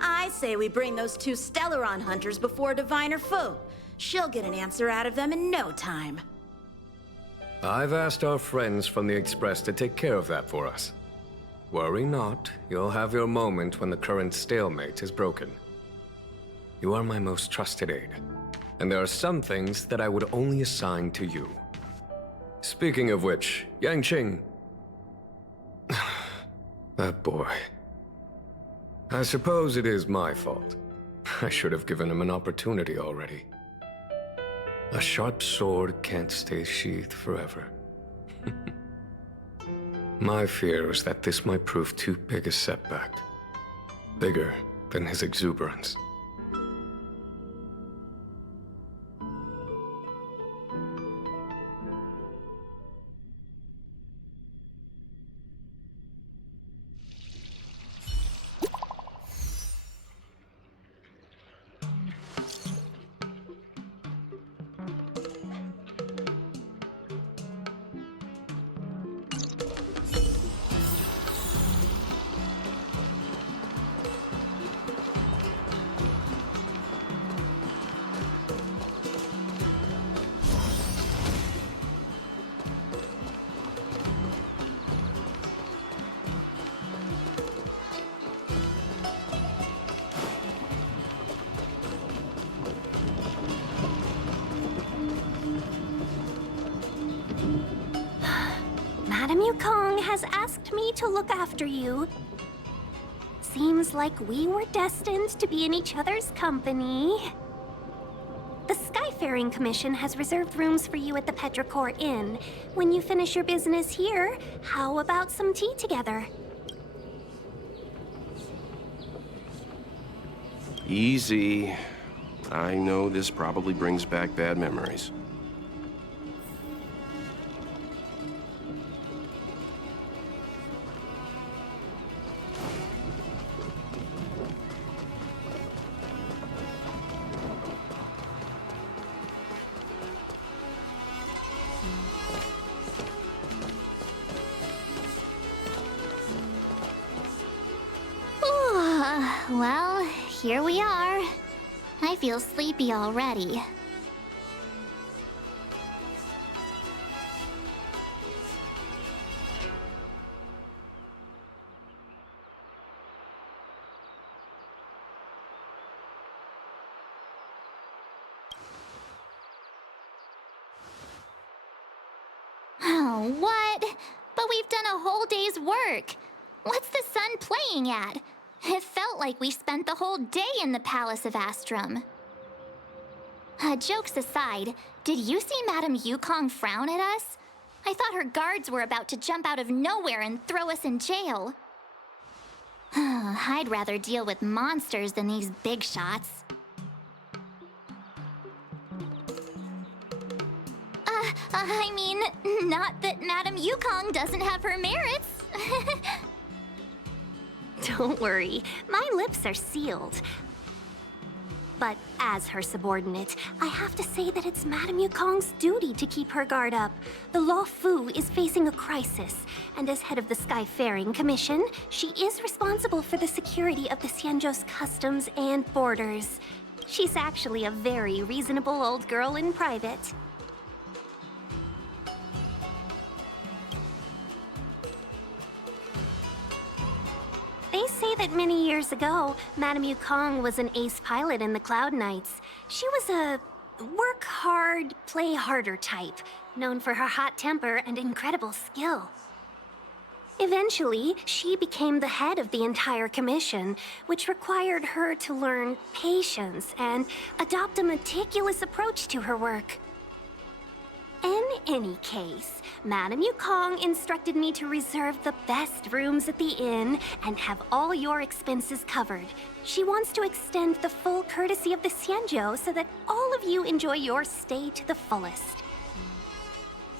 I say we bring those two Stellaron hunters before Diviner Fu. She'll get an answer out of them in no time. I've asked our friends from the Express to take care of that for us. Worry not, you'll have your moment when the current stalemate is broken. You are my most trusted aide, and there are some things that I would only assign to you. Speaking of which, Yanqing... that boy... I suppose it is my fault. I should have given him an opportunity already. A sharp sword can't stay sheathed forever. My fear is that this might prove too big a setback. Bigger than his exuberance. Madame Yukong has asked me to look after you. Seems like we were destined to be in each other's company. The Skyfaring Commission has reserved rooms for you at the Petrichor Inn. When you finish your business here, how about some tea together? Easy. I know this probably brings back bad memories. Well, here we are. I feel sleepy already. What? But we've done a whole day's work. What's the sun playing at? It felt like we spent the whole day in the Palace of Astrum. Jokes aside, did you see Madame Yukong frown at us? I thought her guards were about to jump out of nowhere and throw us in jail. I'd rather deal with monsters than these big shots. I mean, not that Madame Yukong doesn't have her merits. Don't worry, my lips are sealed. But as her subordinate, I have to say that it's Madame Yukong's duty to keep her guard up. The Law Fu is facing a crisis, and as head of the Skyfaring Commission, she is responsible for the security of the Xianzhou's customs and borders. She's actually a very reasonable old girl in private. They say that many years ago, Madame Yukong was an ace pilot in the Cloud Knights. She was a work hard, play harder type, known for her hot temper and incredible skill. Eventually, she became the head of the entire commission, which required her to learn patience and adopt a meticulous approach to her work. In any case, Madame Yukong instructed me to reserve the best rooms at the inn and have all your expenses covered. She wants to extend the full courtesy of the Xianzhou so that all of you enjoy your stay to the fullest.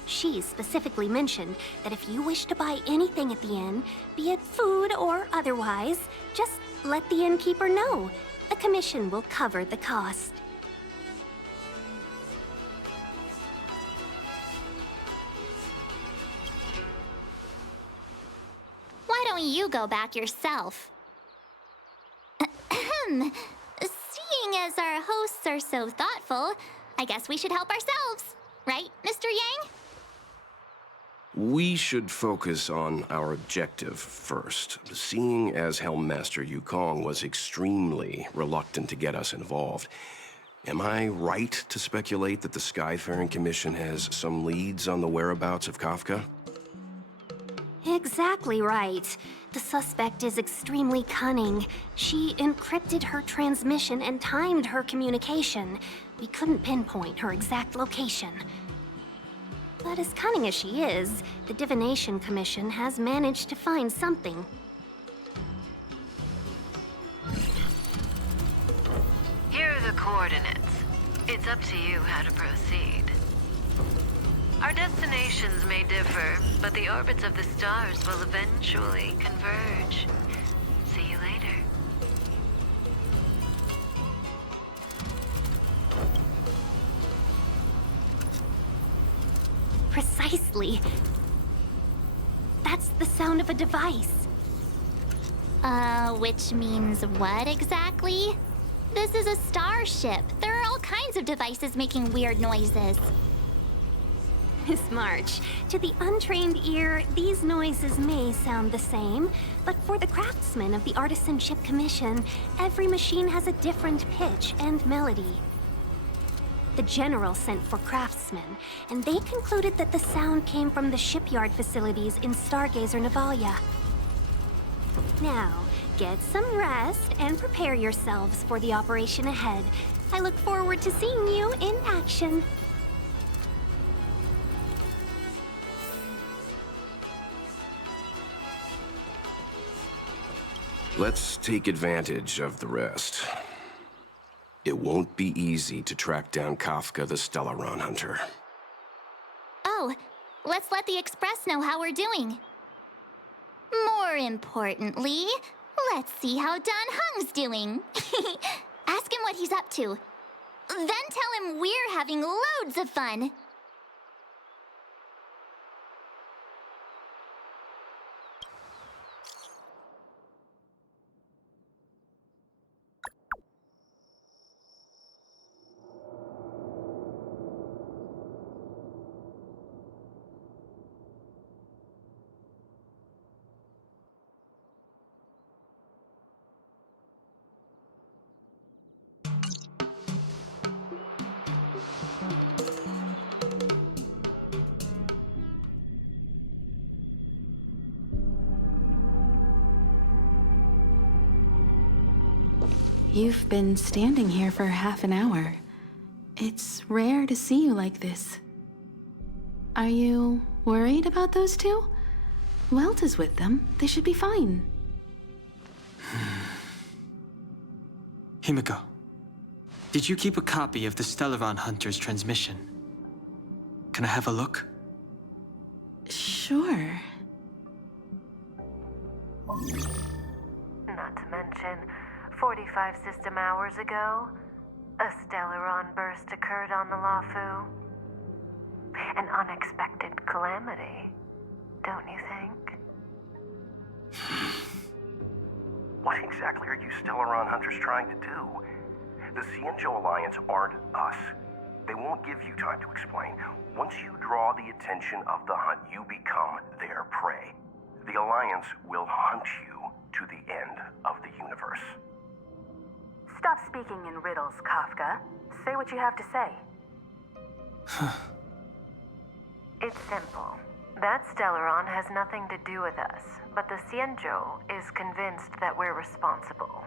She specifically mentioned that if you wish to buy anything at the inn, be it food or otherwise, just let the innkeeper know. The commission will cover the cost. Why don't you go back yourself? Ahem. Seeing as our hosts are so thoughtful, I guess we should help ourselves. Right, Mr. Yang? We should focus on our objective first. Seeing as Helmmaster Yukong was extremely reluctant to get us involved, am I right to speculate that the Skyfaring Commission has some leads on the whereabouts of Kafka? Exactly right. The suspect is extremely cunning. She encrypted her transmission and timed her communication. We couldn't pinpoint her exact location. But as cunning as she is, the Divination Commission has managed to find something. Here are the coordinates. It's up to you how to proceed. Our destinations may differ, but the orbits of the stars will eventually converge. See you later. Precisely. That's the sound of a device. Which means what exactly? This is a starship. There are all kinds of devices making weird noises. Miss March, to the untrained ear, these noises may sound the same, but for the craftsmen of the Artisan Ship Commission, every machine has a different pitch and melody. The General sent for craftsmen, and they concluded that the sound came from the shipyard facilities in Stargazer Navalia. Now, get some rest and prepare yourselves for the operation ahead. I look forward to seeing you in action. Let's take advantage of the rest. It won't be easy to track down Kafka the Stellaron Hunter. Oh, let's let the Express know how we're doing. More importantly, let's see how Dan Hung's doing. Ask him what he's up to. Then tell him we're having loads of fun. You've been standing here for half an hour. It's rare to see you like this. Are you worried about those two? Welt is with them. They should be fine. Himiko, did you keep a copy of the Stellaron Hunter's transmission? Can I have a look? Sure. Not to mention, 45 system hours ago, a Stellaron burst occurred on the Lafu. An unexpected calamity, don't you think? What exactly are you Stellaron hunters trying to do? The Cienjo Alliance aren't us. They won't give you time to explain. Once you draw the attention of the hunt, you become their prey. The Alliance will hunt you to the end of the universe. Stop speaking in riddles, Kafka. Say what you have to say. It's simple. That Stellaron has nothing to do with us, but the Cienjo is convinced that we're responsible.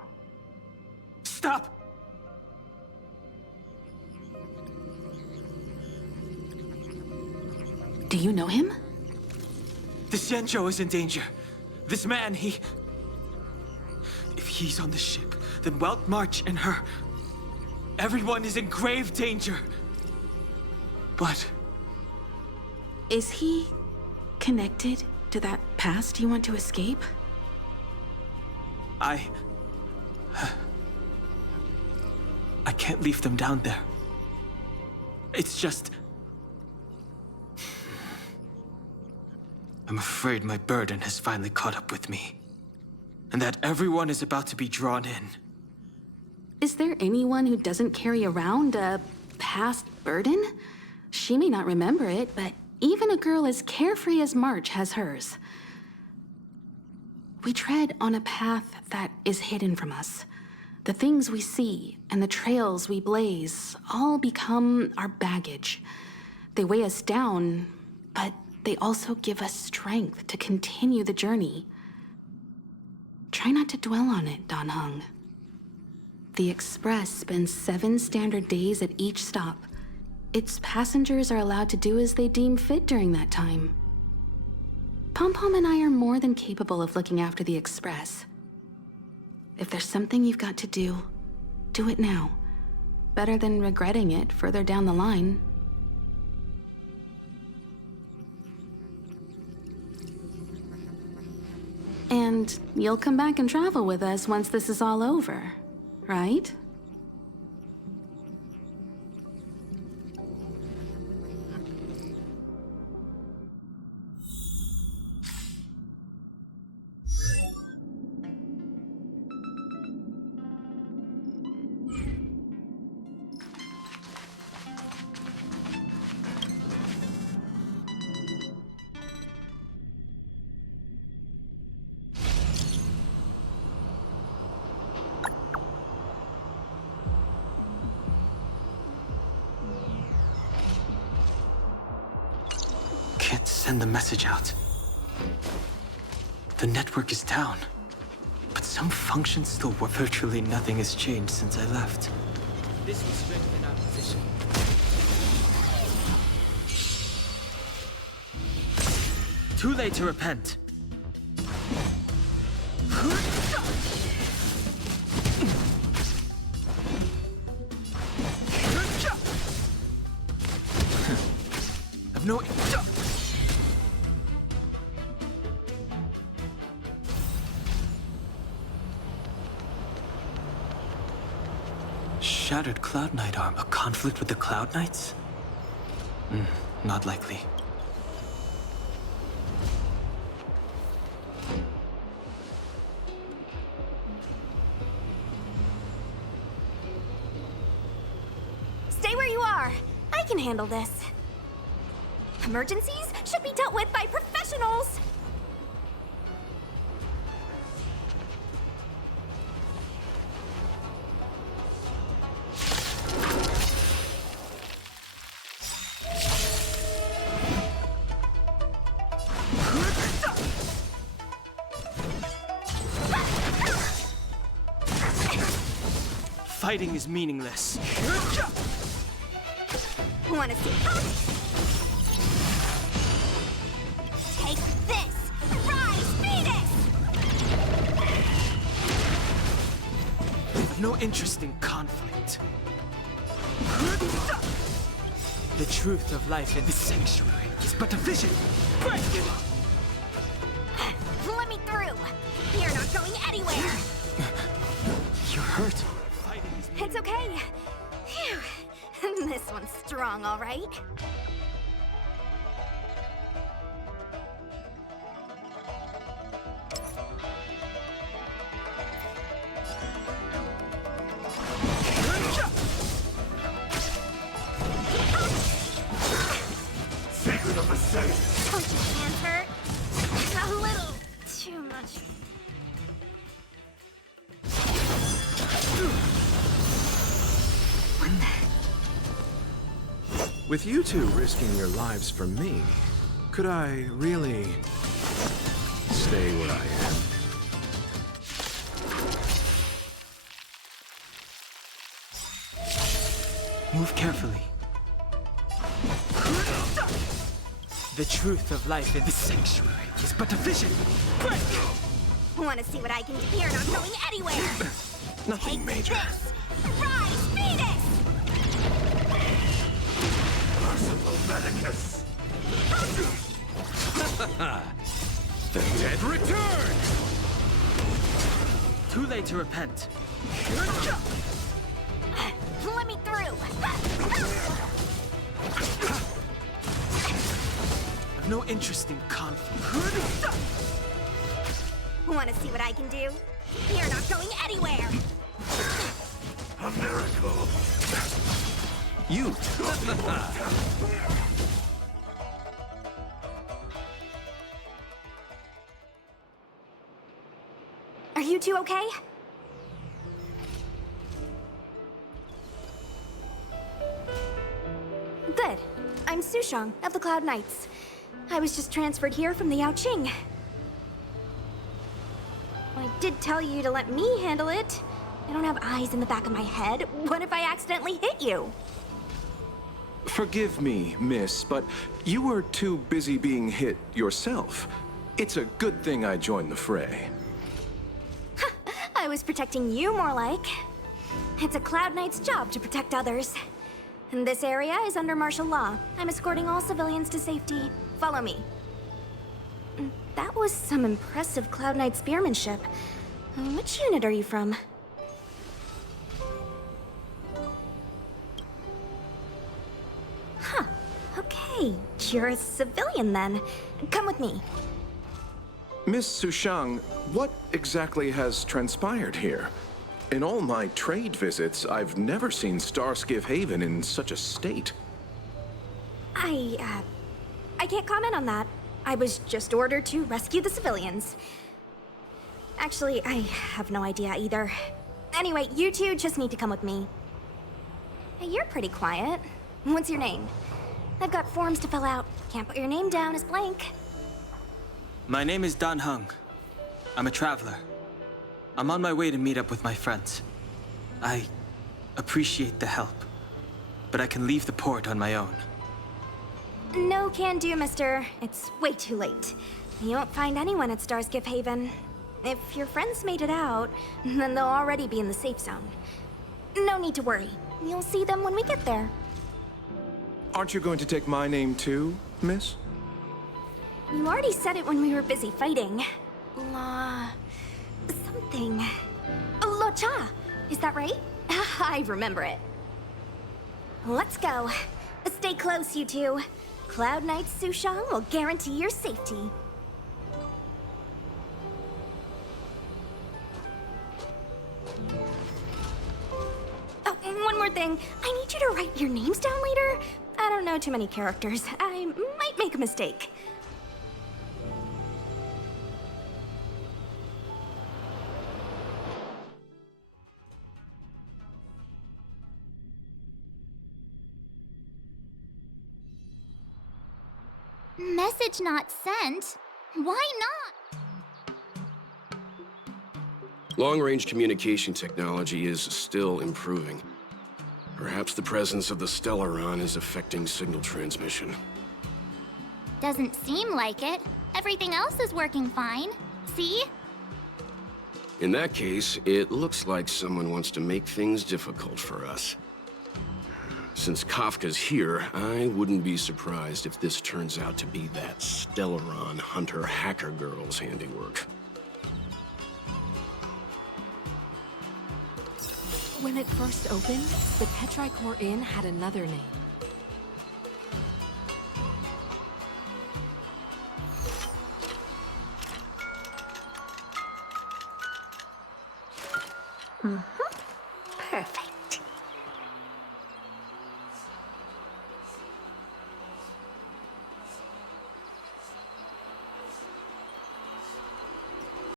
Stop! Do you know him? The Cienjo is in danger. This man, If he's on the ship, then Welt, March, and her... Everyone is in grave danger. But... Is he connected to that past you want to escape? I can't leave them down there. It's just... I'm afraid my burden has finally caught up with me. And that everyone is about to be drawn in. Is there anyone who doesn't carry around a past burden? She may not remember it, but even a girl as carefree as March has hers. We tread on a path that is hidden from us. The things we see and the trails we blaze all become our baggage. They weigh us down, but they also give us strength to continue the journey. Try not to dwell on it, Dan Heng. The Express spends 7 standard days at each stop. Its passengers are allowed to do as they deem fit during that time. Pom-Pom and I are more than capable of looking after the Express. If there's something you've got to do, do it now. Better than regretting it further down the line. And you'll come back and travel with us once this is all over, right? Can't send the message out. The network is down. But some functions still work. Virtually nothing has changed since I left. This will strengthen our position. Too late to repent. I've no... Shattered Cloud Knight arm. A conflict with the Cloud Knights? Not likely. Stay where you are. I can handle this. Emergencies should be dealt with by professionals. Fighting is meaningless. Wanna see? Take this! Rise, Venus! I have no interest in conflict. The truth of life in this sanctuary is but a vision. Break it! Let me through! You're not going anywhere! You're hurt. It's okay. Phew. This one's strong, all right? Secret of the safe. Don't your hands hurt? A little too much. With you two risking your lives for me, could I really stay where I am? Move carefully. The truth of life in this sanctuary is but a vision. Break! Wanna see what I can do? You're not going anywhere! Nothing major. This! Rise, Venus! Merciful Medicus. The dead return! Too late to repent. Let me through! I've no interest in conflict. Wanna see what I can do? You're not going anywhere! A miracle. You! Are you two okay? Good. I'm Sushang of the Cloud Knights. I was just transferred here from the Yaoqing. I did tell you to let me handle it. I don't have eyes in the back of my head. What if I accidentally hit you? Forgive me, miss, but you were too busy being hit yourself. It's a good thing I joined the fray. I was protecting you more like. It's a Cloud Knight's job to protect others. And this area is under martial law. I'm escorting all civilians to safety. Follow me. That was some impressive Cloud Knight spearmanship. Which unit are you from? Huh. Okay, you're a civilian then. Come with me. Miss Sushang, what exactly has transpired here? In all my trade visits, I've never seen Starskiff Haven in such a state. I can't comment on that. I was just ordered to rescue the civilians. Actually, I have no idea either. Anyway, you two just need to come with me. Hey, you're pretty quiet. What's your name? I've got forms to fill out. Can't put your name down as blank. My name is Dan Hung. I'm a traveler. I'm on my way to meet up with my friends. I appreciate the help, but I can leave the port on my own. No can do, mister. It's way too late. You won't find anyone at Starskiff Haven. If your friends made it out, then they'll already be in the safe zone. No need to worry. You'll see them when we get there. Aren't you going to take my name too, miss? You already said it when we were busy fighting. Something. Lo Cha! Is that right? I remember it. Let's go. Stay close, you two. Cloud Knight Sushang will guarantee your safety. Oh, and one more thing. I need you to write your names down later. I don't know too many characters. I might make a mistake. Message not sent? Why not? Long-range communication technology is still improving. Perhaps the presence of the Stellaron is affecting signal transmission. Doesn't seem like it. Everything else is working fine. See? In that case, it looks like someone wants to make things difficult for us. Since Kafka's here, I wouldn't be surprised if this turns out to be that Stellaron hunter hacker girl's handiwork. When it first opened, the Petrichor Inn had another name. Perfect.